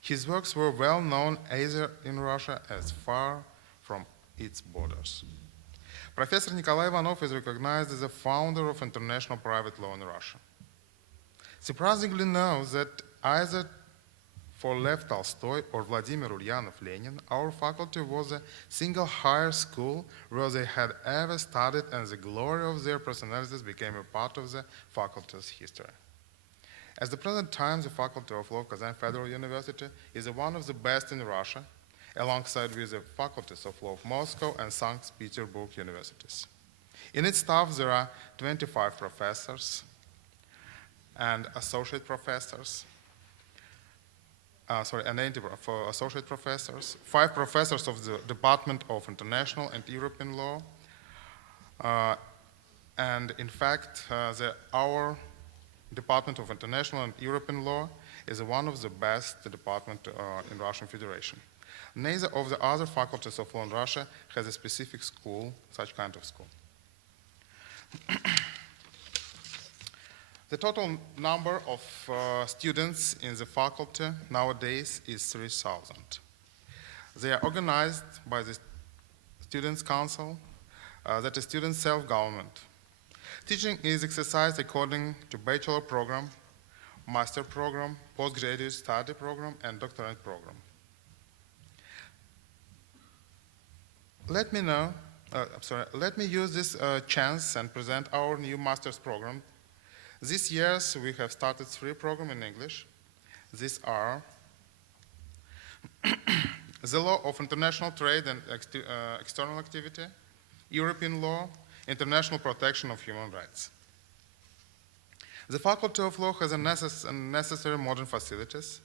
His works were well known either in Russia as far from its borders. Professor Nikolai Ivanov is recognized as the founder of international private law in Russia. Surprisingly knows that either for Lev Tolstoy or Vladimir Ulyanov Lenin, our faculty was a single higher school where they had ever studied, and the glory of their personalities became a part of the faculty's history. At the present time, the Faculty of Law of Kazan Federal University is one of the best in Russia, alongside with the Faculties of Law of Moscow and St. Petersburg universities. In its staff, there are 25 professors and associate professors, and 80 associate professors, 5 professors of the Department of International and European Law, and in fact, our Department of International and European Law is one of the best departments in Russian Federation. Neither of the other faculties of law in Russia has a specific school, such kind of school. The total number of students in the faculty nowadays is 3,000. They are organized by the Students' Council, that is student self-government. Teaching is exercised according to bachelor program, master program, postgraduate study program, and doctorate program. Let me use this chance and present our new master's program. This year, we have started 3 programs in English. These are the law of international trade and external activity, European law, international protection of human rights. The Faculty of Law has necessary modern facilities.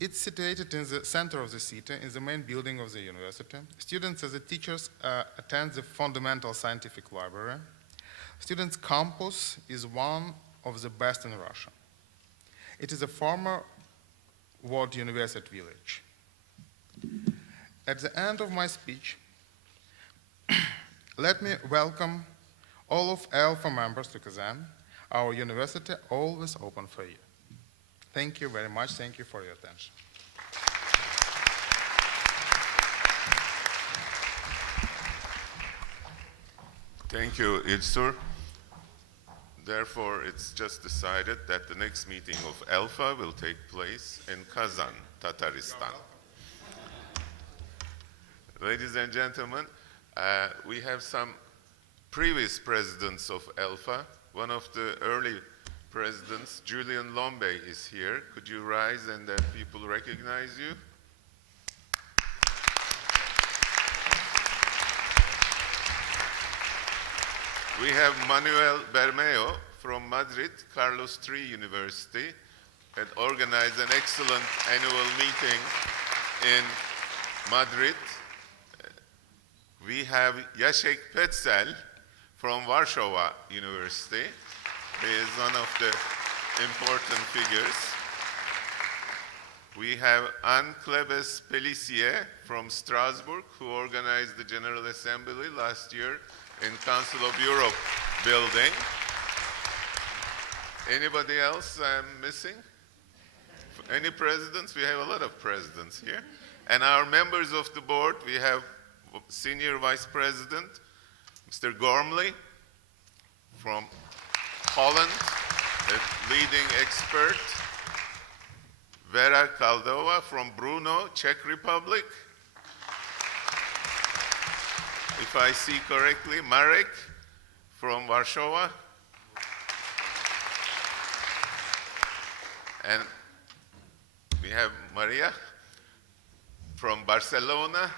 It's situated in the center of the city, in the main building of the university. Students and the teachers attend the fundamental scientific library. Students' campus is one of the best in Russia. It is a former World University village. At the end of my speech, let me welcome all of Elfa members to Kazan. Our university always open for you. Thank you very much. Thank you for your attention. Thank you, Ilsur. Therefore, it's just decided that the next meeting of Elfa will take place in Kazan, Tatarstan. Ladies and gentlemen, we have some previous presidents of Elfa. One of the early presidents, Julian Lombe, is here. Could you rise and that people recognize you? We have Manuel Bermeo from Madrid, Carlos III University, that organized an excellent annual meeting in Madrid. We have Jacek Petzel from Warsaw University. He is one of the important figures. We have Anne Klebes Pellissier from Strasbourg, who organized the General Assembly last year in Council of Europe building. Anybody else I'm missing? Any presidents? We have a lot of presidents here. And our members of the board, we have Senior Vice President, Mr. Gormley from Holland, a leading expert. Vera Kaldova from Brno, Czech Republic. If I see correctly, Marek from Warsaw. And we have Maria from Barcelona.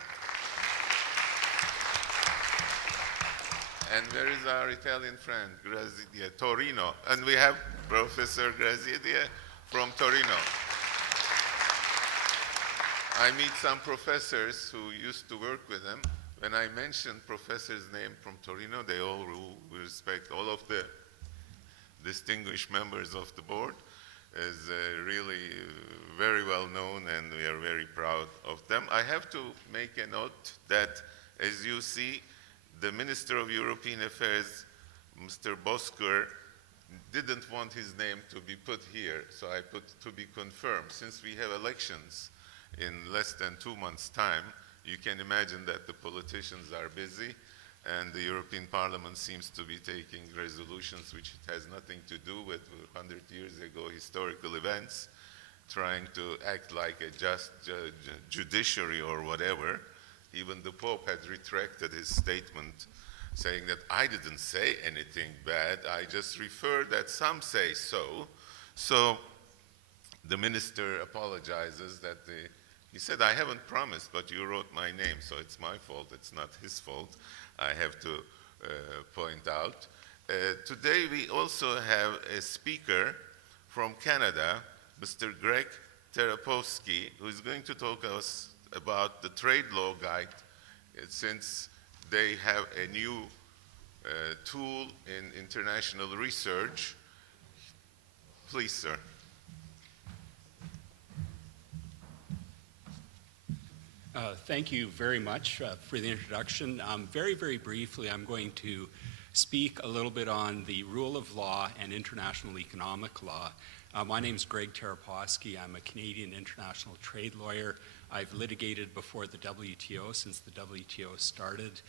And where is our Italian friend, Grazidia, Torino. And we have Professor Grazidia from Torino. I meet some professors who used to work with him. When I mention professor's name from Torino, they all respect all of the distinguished members of the board as really very well known, and we are very proud of them. I have to make a note that, as you see, the Minister of European Affairs, Mr. Bosker, didn't want his name to be put here, so I put to be confirmed. Since we have elections in less than 2 months' time, you can imagine that the politicians are busy, and the European Parliament seems to be taking resolutions which it has nothing to do with 100 years ago historical events, trying to act like a just judiciary or whatever. Even the Pope had retracted his statement saying that I didn't say anything bad, I just referred that some say so. So the minister apologizes that he said, I haven't promised, but you wrote my name, so it's my fault, it's not his fault, I have to point out. Today we also have a speaker from Canada, Mr. Greg Terapowski, who is going to talk to us about the trade law guide, since they have a new tool in international research. Please, sir. Thank you very much for the introduction. Very, very briefly, I'm going to speak a little bit on the rule of law and international economic law. My name is Greg Terapowski. I'm a Canadian international trade lawyer. I've litigated before the WTO since the WTO started.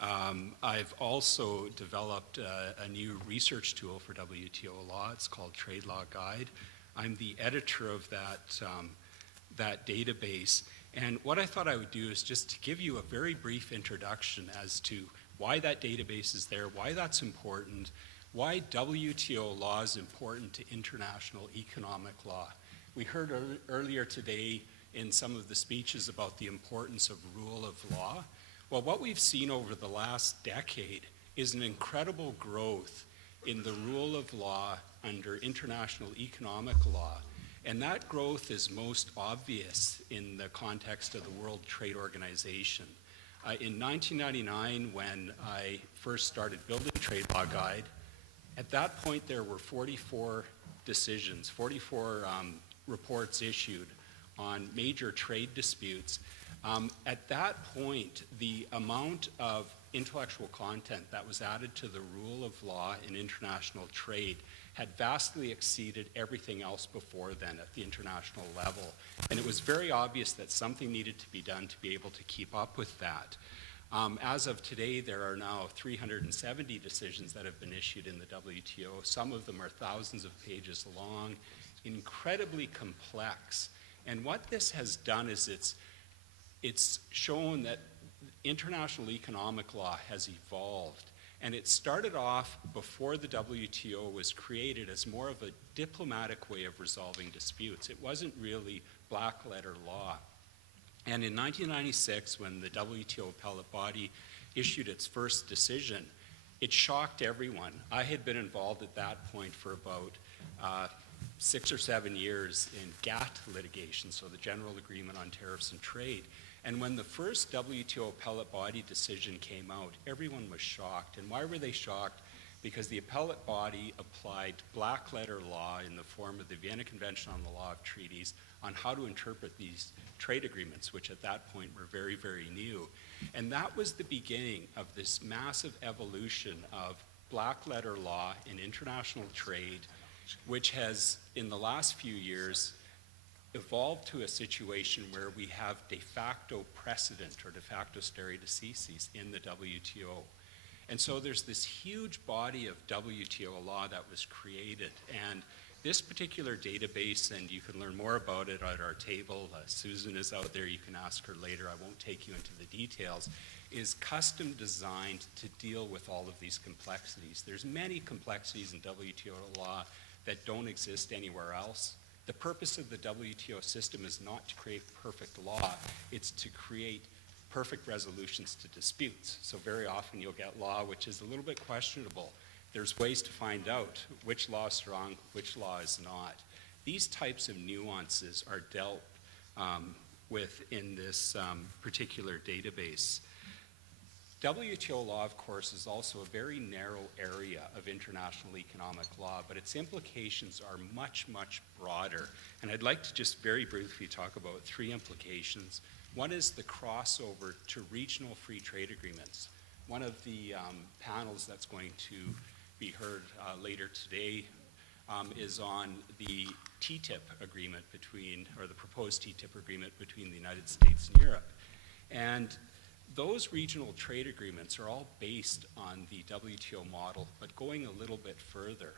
I've also developed a new research tool for WTO law. It's called Trade Law Guide. I'm the editor of that database. And what I thought I would do is just to give you a very brief introduction as to why that database is there, why that's important, why WTO law is important to international economic law. We heard earlier today in some of the speeches about the importance of rule of law. Well, what we've seen over the last decade is an incredible growth in the rule of law under international economic law. And that growth is most obvious in the context of the World Trade Organization. In 1999, when I first started building Trade Law Guide, at that point there were 44 decisions, 44 reports issued on major trade disputes. At that point, the amount of intellectual content that was added to the rule of law in international trade had vastly exceeded everything else before then at the international level. And it was very obvious that something needed to be done to be able to keep up with that. As of today, there are now 370 decisions that have been issued in the WTO. Some of them are thousands of pages long, incredibly complex. And what this has done is it's shown that international economic law has evolved. And it started off before the WTO was created as more of a diplomatic way of resolving disputes. It wasn't really black letter law. And in 1996, when the WTO appellate body issued its first decision, it shocked everyone. I had been involved at that point for about 6 or 7 years in GATT litigation, so the General Agreement on Tariffs and Trade. And when the first WTO appellate body decision came out, everyone was shocked. And why were they shocked? Because the appellate body applied black letter law in the form of the Vienna Convention on the Law of Treaties on how to interpret these trade agreements, which at that point were very, very new. And that was the beginning of this massive evolution of black letter law in international trade which has, in the last few years, evolved to a situation where we have de facto precedent or de facto stare decisis in the WTO. And so there's this huge body of WTO law that was created, and this particular database, and you can learn more about it at our table. Susan is out there, you can ask her later, I won't take you into the details, is custom designed to deal with all of these complexities. There's many complexities in WTO law that don't exist anywhere else. The purpose of the WTO system is not to create perfect law, it's to create perfect resolutions to disputes. So very often you'll get law which is a little bit questionable. There's ways to find out which law is strong, which law is not. These types of nuances are dealt with in this particular database. WTO law, of course, is also a very narrow area of international economic law, but its implications are much, much broader. And I'd like to just very briefly talk about three implications. One is the crossover to regional free trade agreements. One of the panels that's going to be heard later today is on the TTIP agreement between, or the proposed TTIP agreement between the United States and Europe. And those regional trade agreements are all based on the WTO model, but going a little bit further.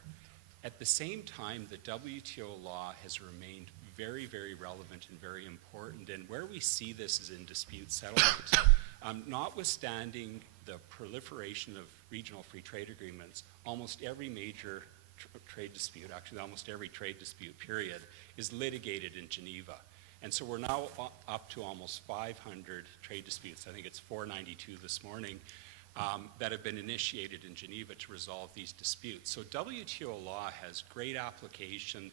At the same time, the WTO law has remained very, very relevant and very important, and where we see this is in dispute settlement. Notwithstanding the proliferation of regional free trade agreements, almost every major trade dispute, actually almost every trade dispute period, is litigated in Geneva. And so we're now up to almost 500 trade disputes, I think it's 492 this morning, that have been initiated in Geneva to resolve these disputes. So WTO law has great application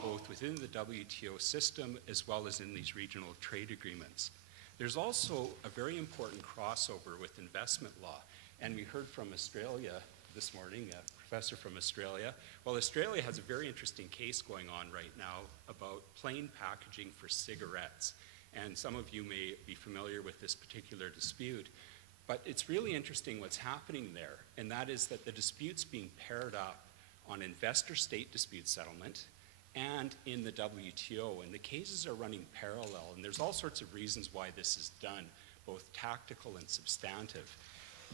both within the WTO system as well as in these regional trade agreements. There's also a very important crossover with investment law. And we heard from Australia this morning, a professor from Australia. Well, Australia has a very interesting case going on right now about plain packaging for cigarettes. And some of you may be familiar with this particular dispute. But it's really interesting what's happening there, and that is that the dispute's being paired up on investor-state dispute settlement and in the WTO, and the cases are running parallel, and there's all sorts of reasons why this is done, both tactical and substantive.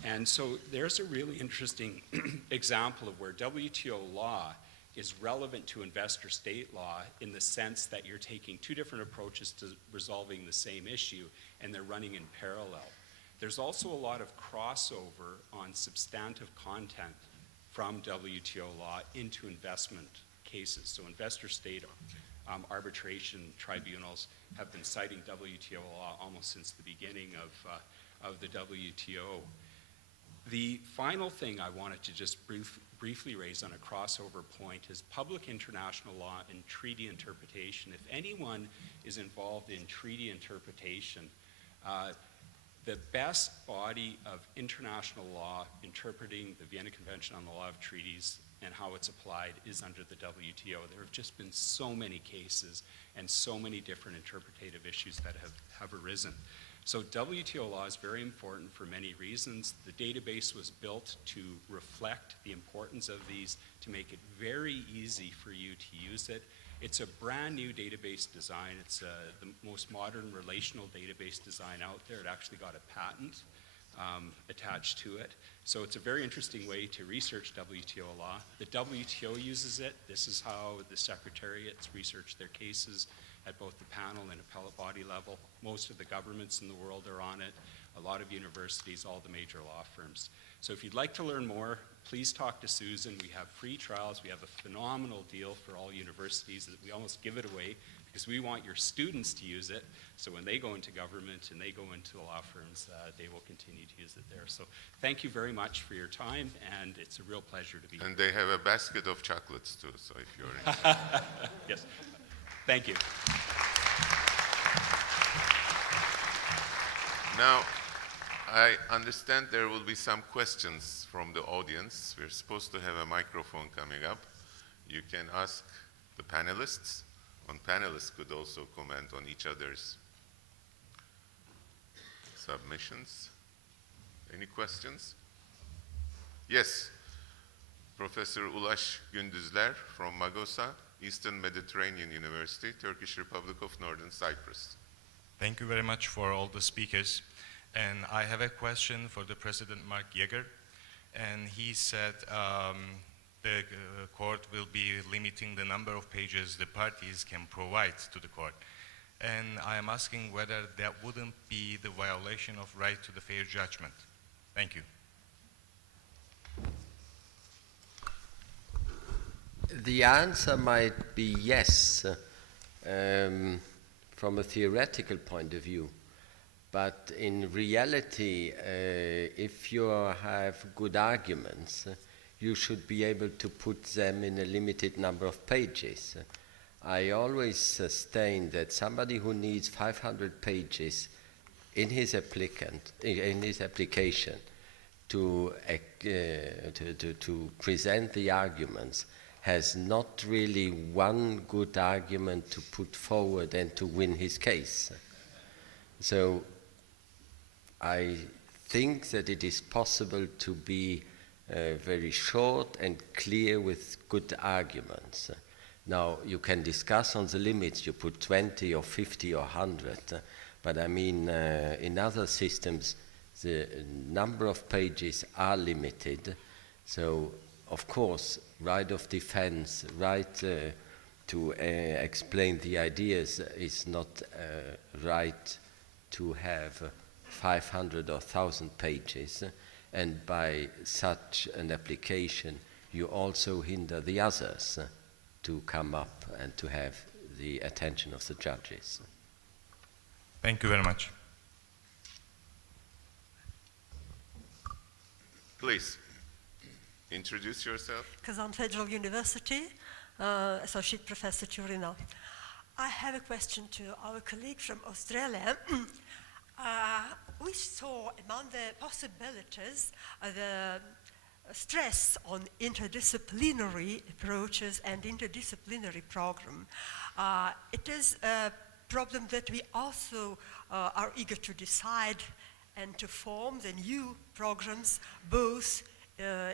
And so there's a really interesting example of where WTO law is relevant to investor-state law in the sense that you're taking two different approaches to resolving the same issue, and they're running in parallel. There's also a lot of crossover on substantive content from WTO law into investment cases. So investor-state arbitration tribunals have been citing WTO law almost since the beginning of the WTO. The final thing I wanted to just briefly raise on a crossover point is public international law and treaty interpretation. If anyone is involved in treaty interpretation, the best body of international law interpreting the Vienna Convention on the Law of Treaties and how it's applied is under the WTO. There have just been so many cases and so many different interpretative issues that have arisen. So WTO law is very important for many reasons. The database was built to reflect the importance of these, to make it very easy for you to use it. It's a brand new database design. It's the most modern relational database design out there. It actually got a patent attached to it. So it's a very interesting way to research WTO law. The WTO uses it. This is how the secretariats research their cases at both the panel and appellate body level. Most of the governments in the world are on it. A lot of universities, all the major law firms. So if you'd like to learn more, please talk to Susan. We have free trials. We have a phenomenal deal for all universities that we almost give it away because we want your students to use it. So when they go into government and they go into the law firms, they will continue to use it there. So thank you very much for your time, and it's a real pleasure to be here. And they have a basket of chocolates too, so if you're interested. Yes. Thank you. Now, I understand there will be some questions from the audience. We're supposed to have a microphone coming up. You can ask the panelists. And panelists could also comment on each other's submissions. Any questions? Yes. Professor Ulaş Gündüzler from Magosa, Eastern Mediterranean University, Turkish Republic of Northern Cyprus. Thank you very much for all the speakers. And I have a question for the President Mark Yeager. And he said the court will be limiting the number of pages the parties can provide to the court. And I am asking whether that wouldn't be the violation of right to the fair judgment. Thank you. The answer might be yes, from a theoretical point of view. But in reality, if you have good arguments, you should be able to put them in a limited number of pages. I always sustain that somebody who needs 500 pages in his application to present the arguments has not really one good argument to put forward and to win his case. So I think that it is possible to be very short and clear with good arguments. Now, you can discuss on the limits, you put 20 or 50 or 100, but I mean, in other systems, the number of pages are limited. So, of course, right of defense, right to explain the ideas is not right to have 500 or 1,000 pages. And by such an application, you also hinder the others to come up and to have the attention of the judges. Thank you very much. Please, introduce yourself. Kazan Federal University, Associate Professor Turina. I have a question to our colleague from Australia. We saw among the possibilities the stress on interdisciplinary approaches and interdisciplinary program. It is a problem that we also are eager to decide and to form the new programs both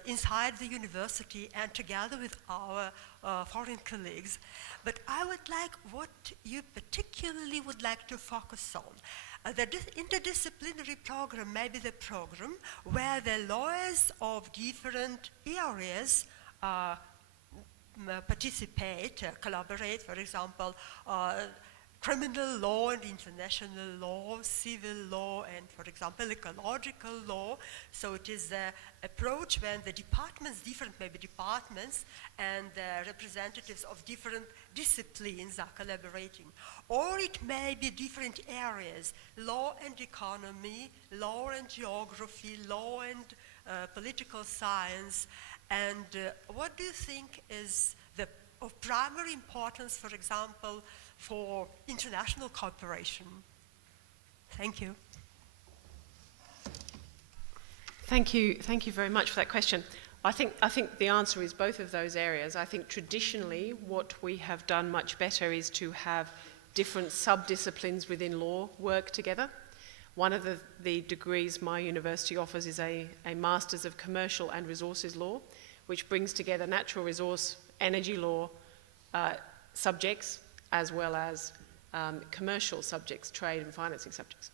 inside the university and together with our foreign colleagues. But I would like what you particularly would like to focus on. The interdisciplinary program may be the program where the lawyers of different areas participate, collaborate, for example, criminal law and international law, civil law, and, for example, ecological law. So it is the approach when the departments, different maybe departments, and the representatives of different disciplines are collaborating. Or it may be different areas, law and economy, law and geography, law and political science. And what do you think is of primary importance, for example, for international cooperation? Thank you. Thank you very much for that question. I think the answer is both of those areas. I think traditionally what we have done much better is to have different sub-disciplines within law work together. One of the degrees my university offers is a Masters of Commercial and Resources Law, which brings together natural resource, energy law subjects, as well as commercial subjects, trade and financing subjects.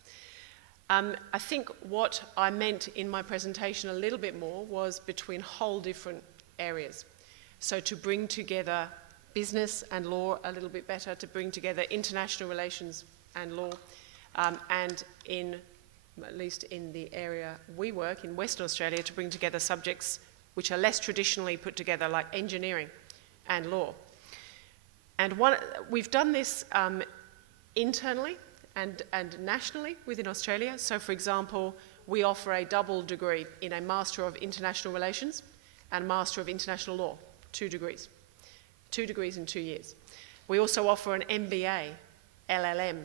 I think what I meant in my presentation a little bit more was between whole different areas. So to bring together business and law a little bit better, to bring together international relations and law, and at least in the area we work, in Western Australia, to bring together subjects which are less traditionally put together, like engineering and law. And we've done this internally and nationally within Australia. So, for example, we offer a double degree in a Master of International Relations and Master of International Law, 2 degrees. 2 degrees in 2 years. We also offer an MBA, LLM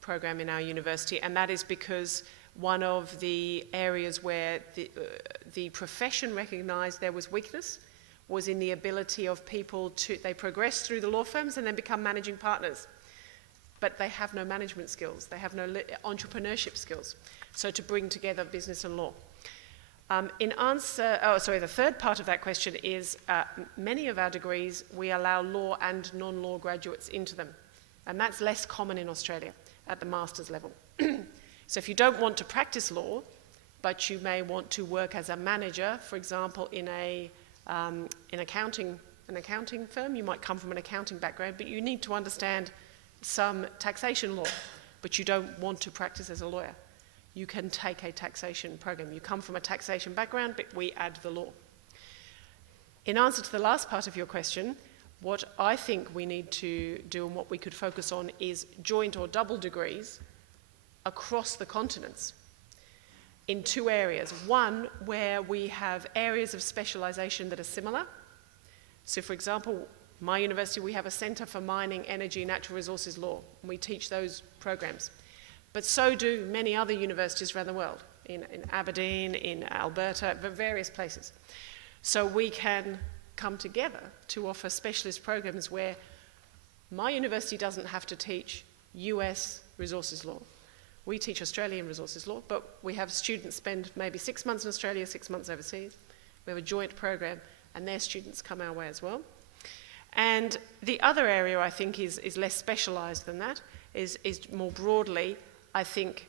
program in our university, and that is because one of the areas where the profession recognised there was weakness was in the ability of people they progress through the law firms and then become managing partners. But they have no management skills, they have no entrepreneurship skills. So to bring together business and law. The third part of that question is many of our degrees, we allow law and non-law graduates into them. And that's less common in Australia at the master's level. So if you don't want to practice law, but you may want to work as a manager, for example, in an accounting firm, you might come from an accounting background, but you need to understand some taxation law, but you don't want to practice as a lawyer. You can take a taxation program. You come from a taxation background, but we add the law. In answer to the last part of your question, what I think we need to do and what we could focus on is joint or double degrees across the continents in two areas. One, where we have areas of specialization that are similar. So for example, my university, we have a Centre for Mining, Energy, Natural Resources Law, and we teach those programs. But so do many other universities around the world, in Aberdeen, in Alberta, various places. So we can come together to offer specialist programs where my university doesn't have to teach US resources law. We teach Australian resources law, but we have students spend maybe 6 months in Australia, 6 months overseas. We have a joint program, and their students come our way as well. And the other area I think is less specialized than that, is more broadly, I think,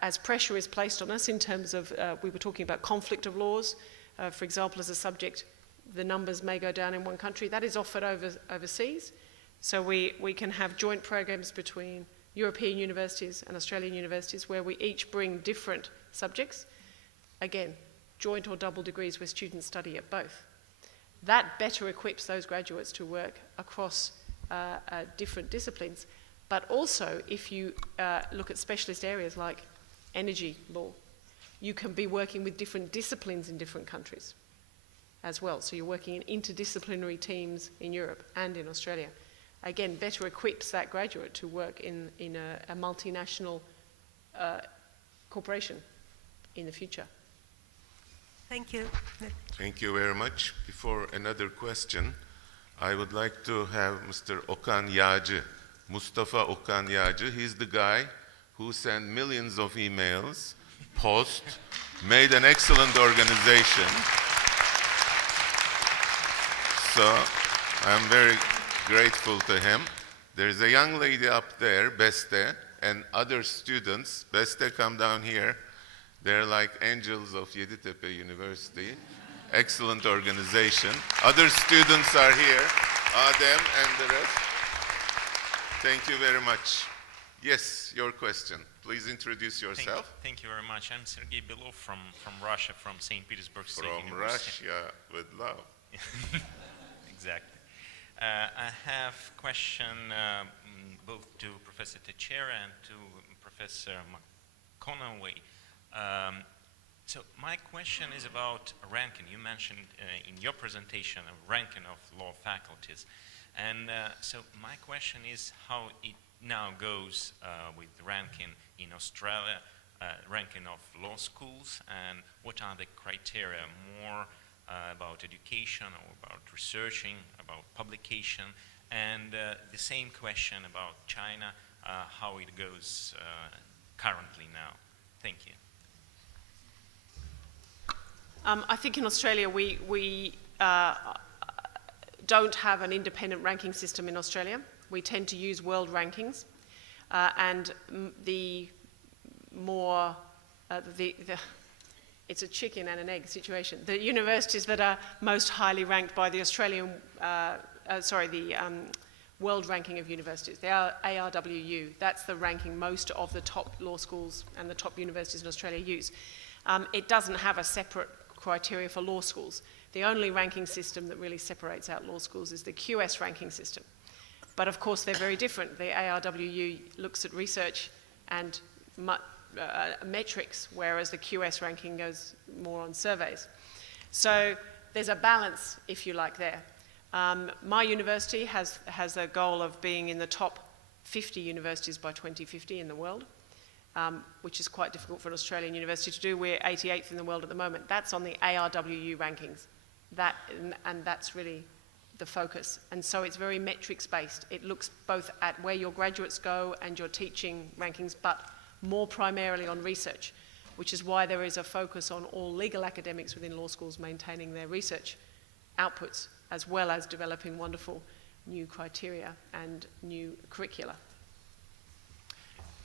as pressure is placed on us in terms of, we were talking about conflict of laws, for example, as a subject, the numbers may go down in one country. That is offered overseas. So we can have joint programs between European universities and Australian universities where we each bring different subjects. Again, joint or double degrees where students study at both. That better equips those graduates to work across different disciplines. But also, if you look at specialist areas like energy law, you can be working with different disciplines in different countries as well. So you're working in interdisciplinary teams in Europe and in Australia. Again, better equips that graduate to work in a multinational corporation in the future. Thank you. Thank you very much. Before another question, I would like to have Mr. Okan Yağcı, Mustafa Okan Yağcı. He's the guy who sent millions of emails, posts, made an excellent organization. So I'm very grateful to him. There's a young lady up there, Beste, and other students. Beste, come down here. They're like angels of Yeditepe University. Excellent organization. Other students are here, Adem and the rest. Thank you very much. Yes, your question. Please introduce yourself. Thank you very much. I'm Sergey Belov from Russia, from St. Petersburg State From University. Russia, with love. Exactly. I have a question both to Professor Teixeira and to Professor McConaughey. So my question is about ranking. You mentioned in your presentation a ranking of law faculties. And so my question is how it now goes with ranking in Australia, ranking of law schools, and what are the criteria more about education or about researching, about publication, and the same question about China, how it goes currently now. Thank you. I think in Australia we don't have an independent ranking system in Australia. We tend to use world rankings, and the more it's a chicken and an egg situation. The universities that are most highly ranked by the world ranking of universities, the ARWU, that's the ranking most of the top law schools and the top universities in Australia use. It doesn't have a separate criteria for law schools. The only ranking system that really separates out law schools is the QS ranking system. But of course, they're very different. The ARWU looks at research and metrics, whereas the QS ranking goes more on surveys. So there's a balance, if you like, there. My university has a goal of being in the top 50 universities by 2050 in the world, which is quite difficult for an Australian university to do. We're 88th in the world at the moment. That's on the ARWU rankings. And that's really the focus. And so it's very metrics-based. It looks both at where your graduates go and your teaching rankings, but more primarily on research. which is why there is a focus on all legal academics within law schools maintaining their research outputs, as well as developing wonderful new criteria and new curricula.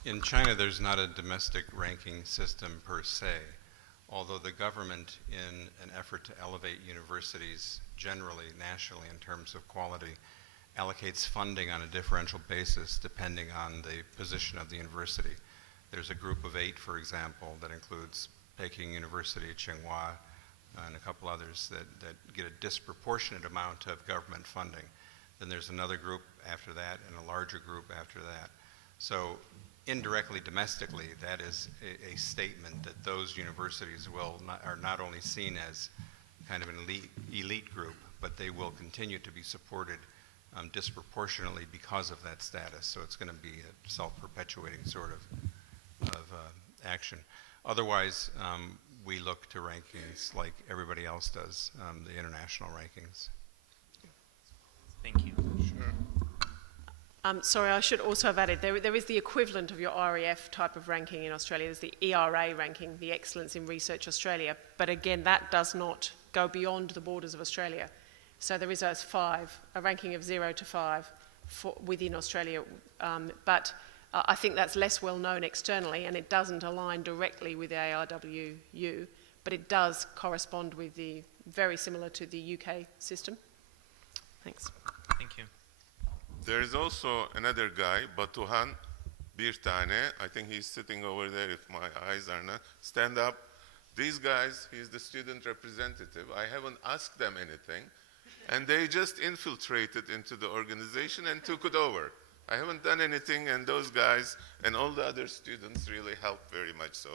In China, there's not a domestic ranking system per se, although the government, in an effort to elevate universities generally, nationally, in terms of quality, allocates funding on a differential basis depending on the position of the university. There's a group of 8, for example, that includes Peking University, Tsinghua, and a couple others that get a disproportionate amount of government funding. Then there's another group after that and a larger group after that. So indirectly, domestically, that is a statement that those universities are not only seen as kind of an elite group, but they will continue to be supported disproportionately because of that status. So it's going to be a self-perpetuating sort of action. Otherwise, we look to rankings like everybody else does, the international rankings. Thank you. Sure. Sorry, I should also have added, there is the equivalent of your REF type of ranking in Australia. There's the ERA ranking, the Excellence in Research Australia. But again, that does not go beyond the borders of Australia. So there is a ranking of 0 to 5 within Australia. But I think that's less well known externally, and it doesn't align directly with the ARWU, but it does correspond with the, very similar to the UK system. Thanks. Thank you. There is also another guy, Batuhan Birtane. I think he's sitting over there if my eyes are not. Stand up. These guys, he's the student representative. I haven't asked them anything, and they just infiltrated into the organization and took it over. I haven't done anything, and those guys and all the other students really helped very much. So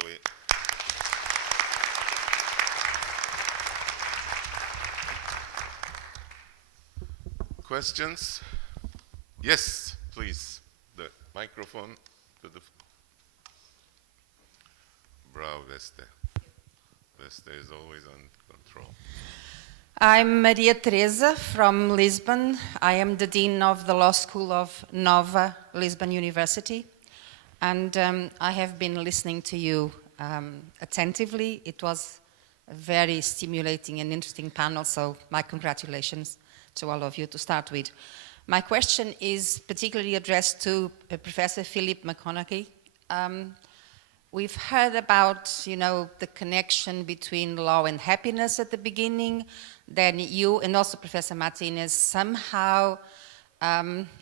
questions? Yes, please. The microphone to the... Bravo, Veste. Veste is always on control. I'm Maria Teresa from Lisbon. I am the Dean of the Law School of Nova Lisbon University. And I have been listening to you attentively. It was a very stimulating and interesting panel, so my congratulations to all of you to start with. My question is particularly addressed to Professor Philip McConaughey. We've heard about, the connection between law and happiness at the beginning. Then you and also Professor Martinez somehow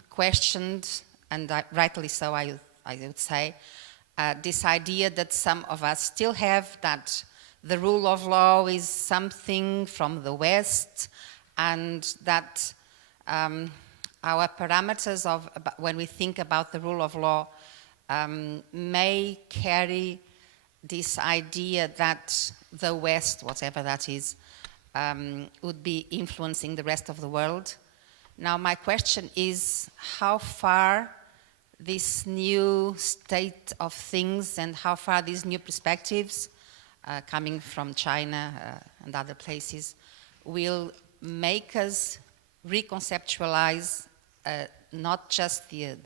questioned, and rightly so, I would say, this idea that some of us still have, that the rule of law is something from the West, and that our parameters of when we think about the rule of law may carry this idea that the West, whatever that is, would be influencing the rest of the world. Now, my question is how far this new state of things and how far these new perspectives coming from China and other places will make us reconceptualize not just the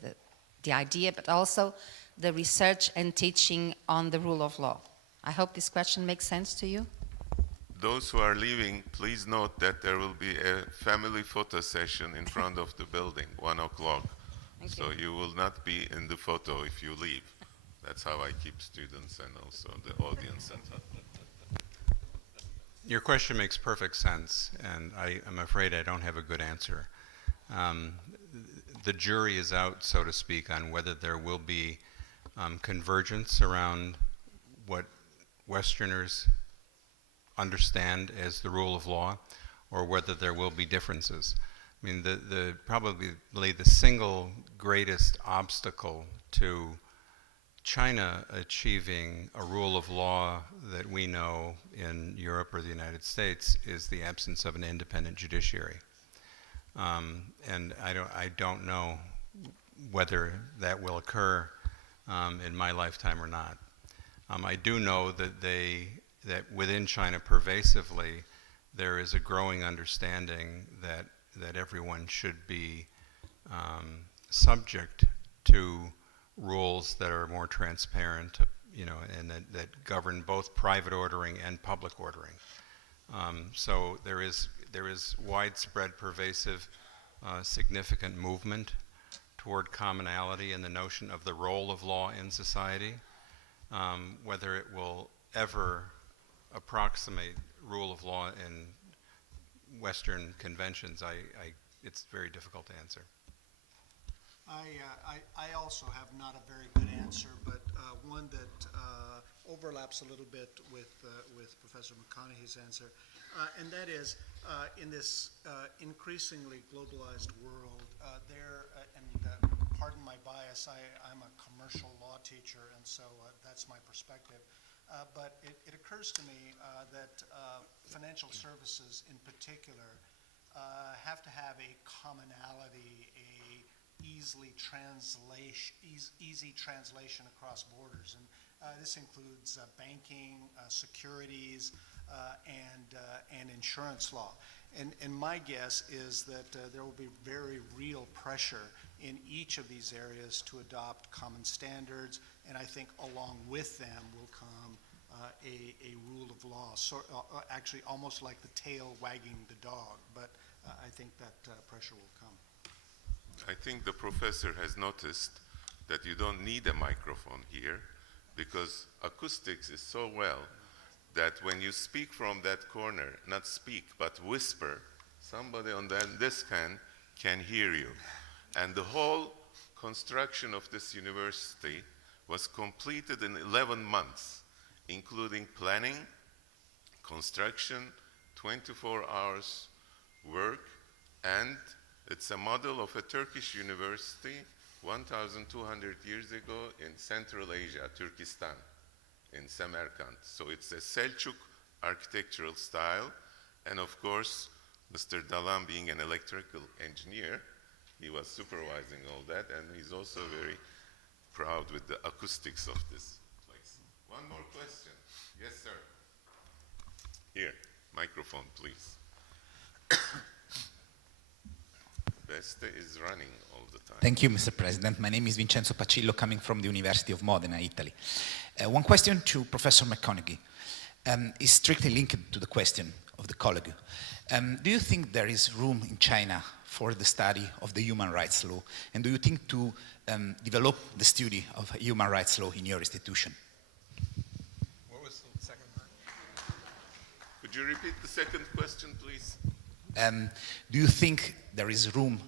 idea, but also the research and teaching on the rule of law. I hope this question makes sense to you. Those who are leaving, please note that there will be a family photo session in front of the building, 1 o'clock. So you will not be in the photo if you leave. That's how I keep students and also the audience. Your question makes perfect sense, and I'm afraid I don't have a good answer. The jury is out, so to speak, on whether there will be convergence around what Westerners understand as the rule of law, or whether there will be differences. I mean, probably the single greatest obstacle to China achieving a rule of law that we know in Europe or the United States is the absence of an independent judiciary. And I don't know whether that will occur in my lifetime or not. I do know that within China pervasively there is a growing understanding that everyone should be subject to rules that are more transparent, and that govern both private ordering and public ordering. So there is widespread, pervasive, significant movement toward commonality in the notion of the role of law in society. Whether it will ever approximate rule of law in Western conventions, it's very difficult to answer. I also have not a very good answer, but one that overlaps a little bit with Professor McConaughey's answer, and that is, in this increasingly globalized world, pardon my bias, I'm a commercial law teacher, and so that's my perspective. But it occurs to me that financial services in particular have to have a commonality, easy translation across borders. And this includes banking, securities, and insurance law. And my guess is that there will be very real pressure in each of these areas to adopt common standards, and I think along with them will come a rule of law, actually almost like the tail wagging the dog, but I think that pressure will come. I think the professor has noticed that you don't need a microphone here because acoustics is so well that when you speak from that corner, not speak, but whisper, somebody on this hand can hear you. And the whole construction of this university was completed in 11 months, including planning, construction, 24 hours work, and it's a model of a Turkish university 1,200 years ago in Central Asia, Turkestan, in Samarkand. So it's a Selçuk architectural style, and of course, Mr. Dalan being an electrical engineer, he was supervising all that, and he's also very proud with the acoustics of this place. One more question. Yes, sir. Here, microphone, please. Beste is running all the time. Thank you, Mr. President. My name is Vincenzo Pacillo, coming from the University of Modena, Italy. One question to Professor McConaughey is strictly linked to the question of the colleague. Do you think there is room in China for the study of the human rights law? And do you think to develop the study of human rights law in your institution? What was the second part? Could you repeat the second question, please? Do you think there is room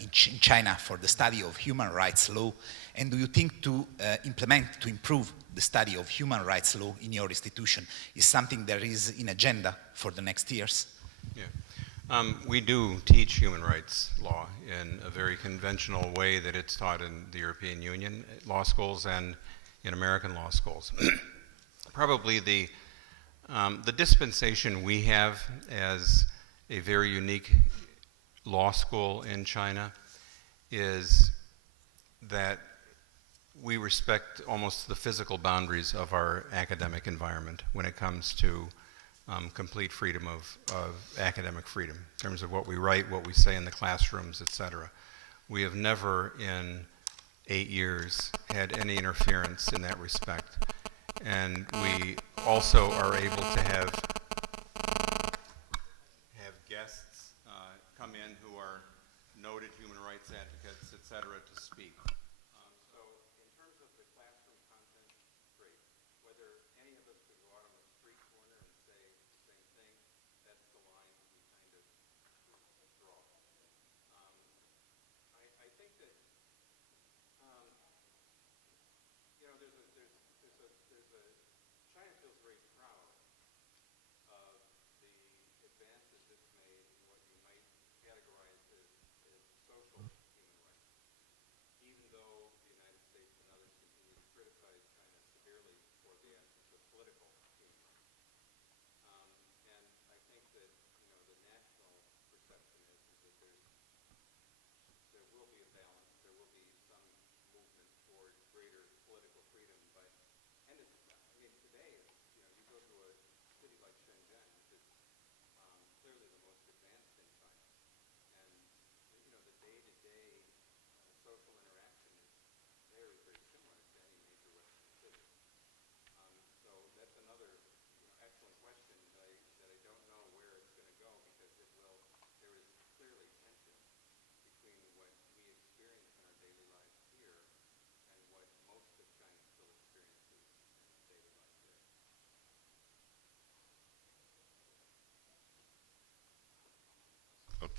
in China for the study of human rights law? And do you think to improve the study of human rights law in your institution is something that is in agenda for the next years? Yeah. We do teach human rights law in a very conventional way that it's taught in the European Union law schools and in American law schools. Probably the dispensation we have as a very unique law school in China is that we respect almost the physical boundaries of our academic environment when it comes to complete freedom of academic freedom in terms of what we write, what we say in the classrooms, etc. We have never in 8 years had any interference in that respect. And we also are able to have guests come in who are noted human rights advocates, etc., to speak. So in terms of the classroom content, great. Whether any of us could go out on the street corner and say the same thing, that's the line we kind of draw. I think that China feels very proud of the advances it's made in what you might categorize as social human rights, even though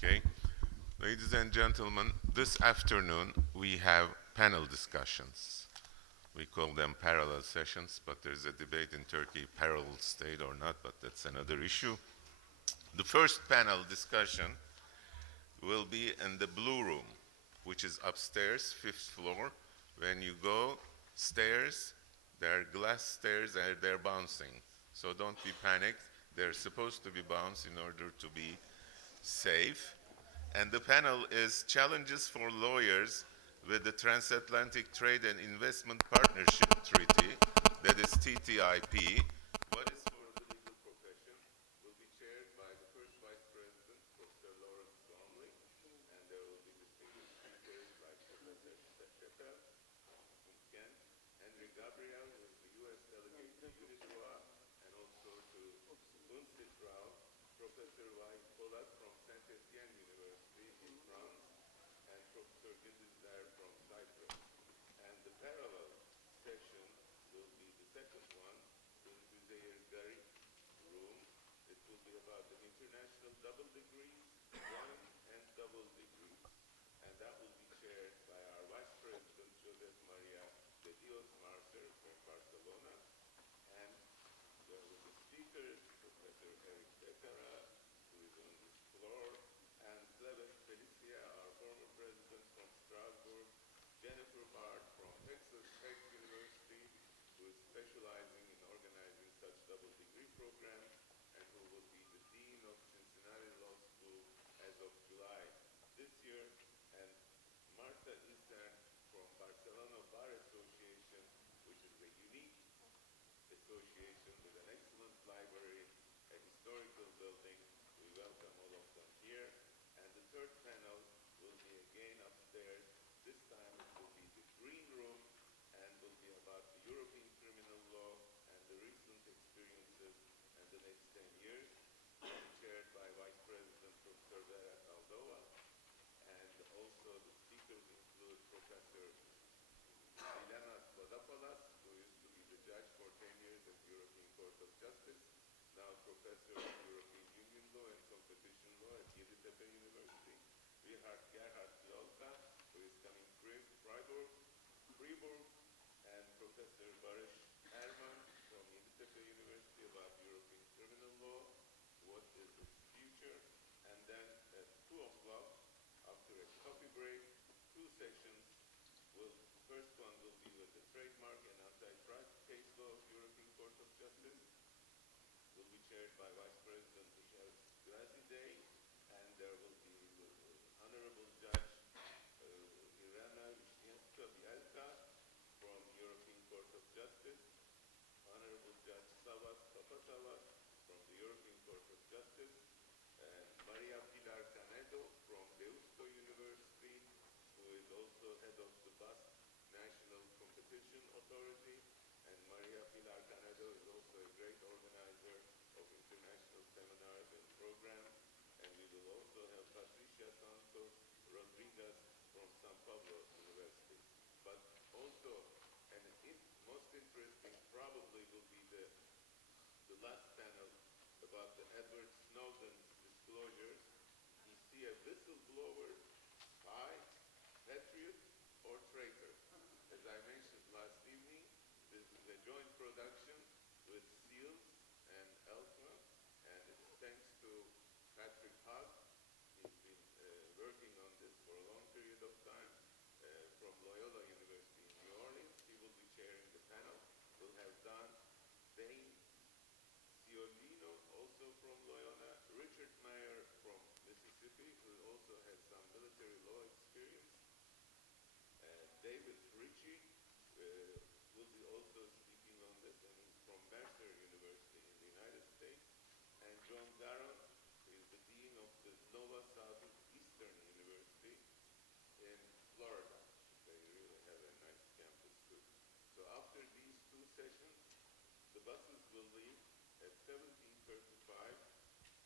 Okay. Ladies and gentlemen, this afternoon we have panel discussions. We call them parallel sessions, but there's a debate in Turkey, parallel state or not, but that's another issue. The first panel discussion will be in the blue room, which is upstairs, 5th floor. When you go stairs, there are glass stairs and they're bouncing. So don't be panicked. They're supposed to be bounced in order to be safe. And the panel is Challenges for Lawyers with the Transatlantic Trade and Investment Partnership Treaty, that is TTIP. What is for the legal profession will be chaired by the first Vice President, Professor Lawrence Gormley, and there will be distinguished speakers like Professor Shepard from Kent, Henry Gabriel, who is the U.S. delegate to UNIDROIT, and also to UNCITRAL, Professor Wai Polat from Saint-Étienne University in France, and Professor Gindizler from Cyprus. And the parallel session will be the second one in Hüseyin Gari room. It will be about the international double degrees, one and double degrees. And that will be chaired by our Vice President, Josep Maria de Dios Marcer from Barcelona. And there will be speakers, Professor Eric Becerra, who is on this floor, and Felicia, our former president from Strasbourg, Jennifer Bart from Texas Tech University, who is specializing in organizing such double degree programs, and who will be the Dean of Cincinnati Law School as of July this year, and Marta Isern from Barcelona Bar Association, which is a unique association with an excellent library, a historical building. We welcome all of them here. And the third panel will be again upstairs. This time it will be the green room and will be about the European criminal law and the recent experiences and the next 10 years, chaired by Vice President Professor Vera Aldoa. And also the speakers include Professor Milena Spadopoulos, who used to be the judge for 10 years at the European Court of Justice, now Professor of European Union Law and Competition Law at Yeditepe University. Gerhard Jolka, who is coming Freiburg, and Professor Barish Herman from Yeditepe University about European criminal law, what is its future, and then at 2 o'clock, after a coffee break, 2 sessions. First one will be with the trademark and antitrust case law of European Court of Justice. Will be chaired by Vice President Michel Glazide, and there will be Honorable Judge Irena Vishniewska-Bielka from European Court of Justice, Honorable Judge Savas Papasavas from the European Court of Justice, and Maria Pilar Canedo from Deusto University, who is also head of the Basque National Competition Authority, and Maria Pilar Canedo is also a great organizer of international seminars and programs, and we will also have Patricia Santos Rodriguez from San Pablo University. But also, and most interesting probably will be the last panel about the Edward Snowden's disclosures. Is he a whistleblower, spy, patriot, or traitor? As I mentioned last evening, this is a joint production with SEALS and Elfa, and it's thanks to Patrick Hogg. He's been working on this for a long period of time from Loyola University in New Orleans. He will be chairing the panel. We'll have Don Bain Ciolino, also from Loyola, Richard Mayer from Mississippi, who also has some military law experience, David Ritchie will be also speaking on this, and he's from Mercer University in the United States, and John Garon, who is the Dean of the Nova Southeastern University in Florida. They really have a nice campus too. So after these 2 sessions, the buses will leave at 17:35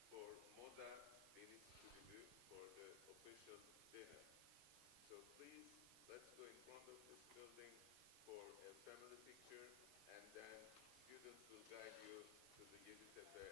for Moda Deniz Kulübü for the official dinner. So please, let's go in front of this building for a family picture, and then students will guide you to the Yeditepe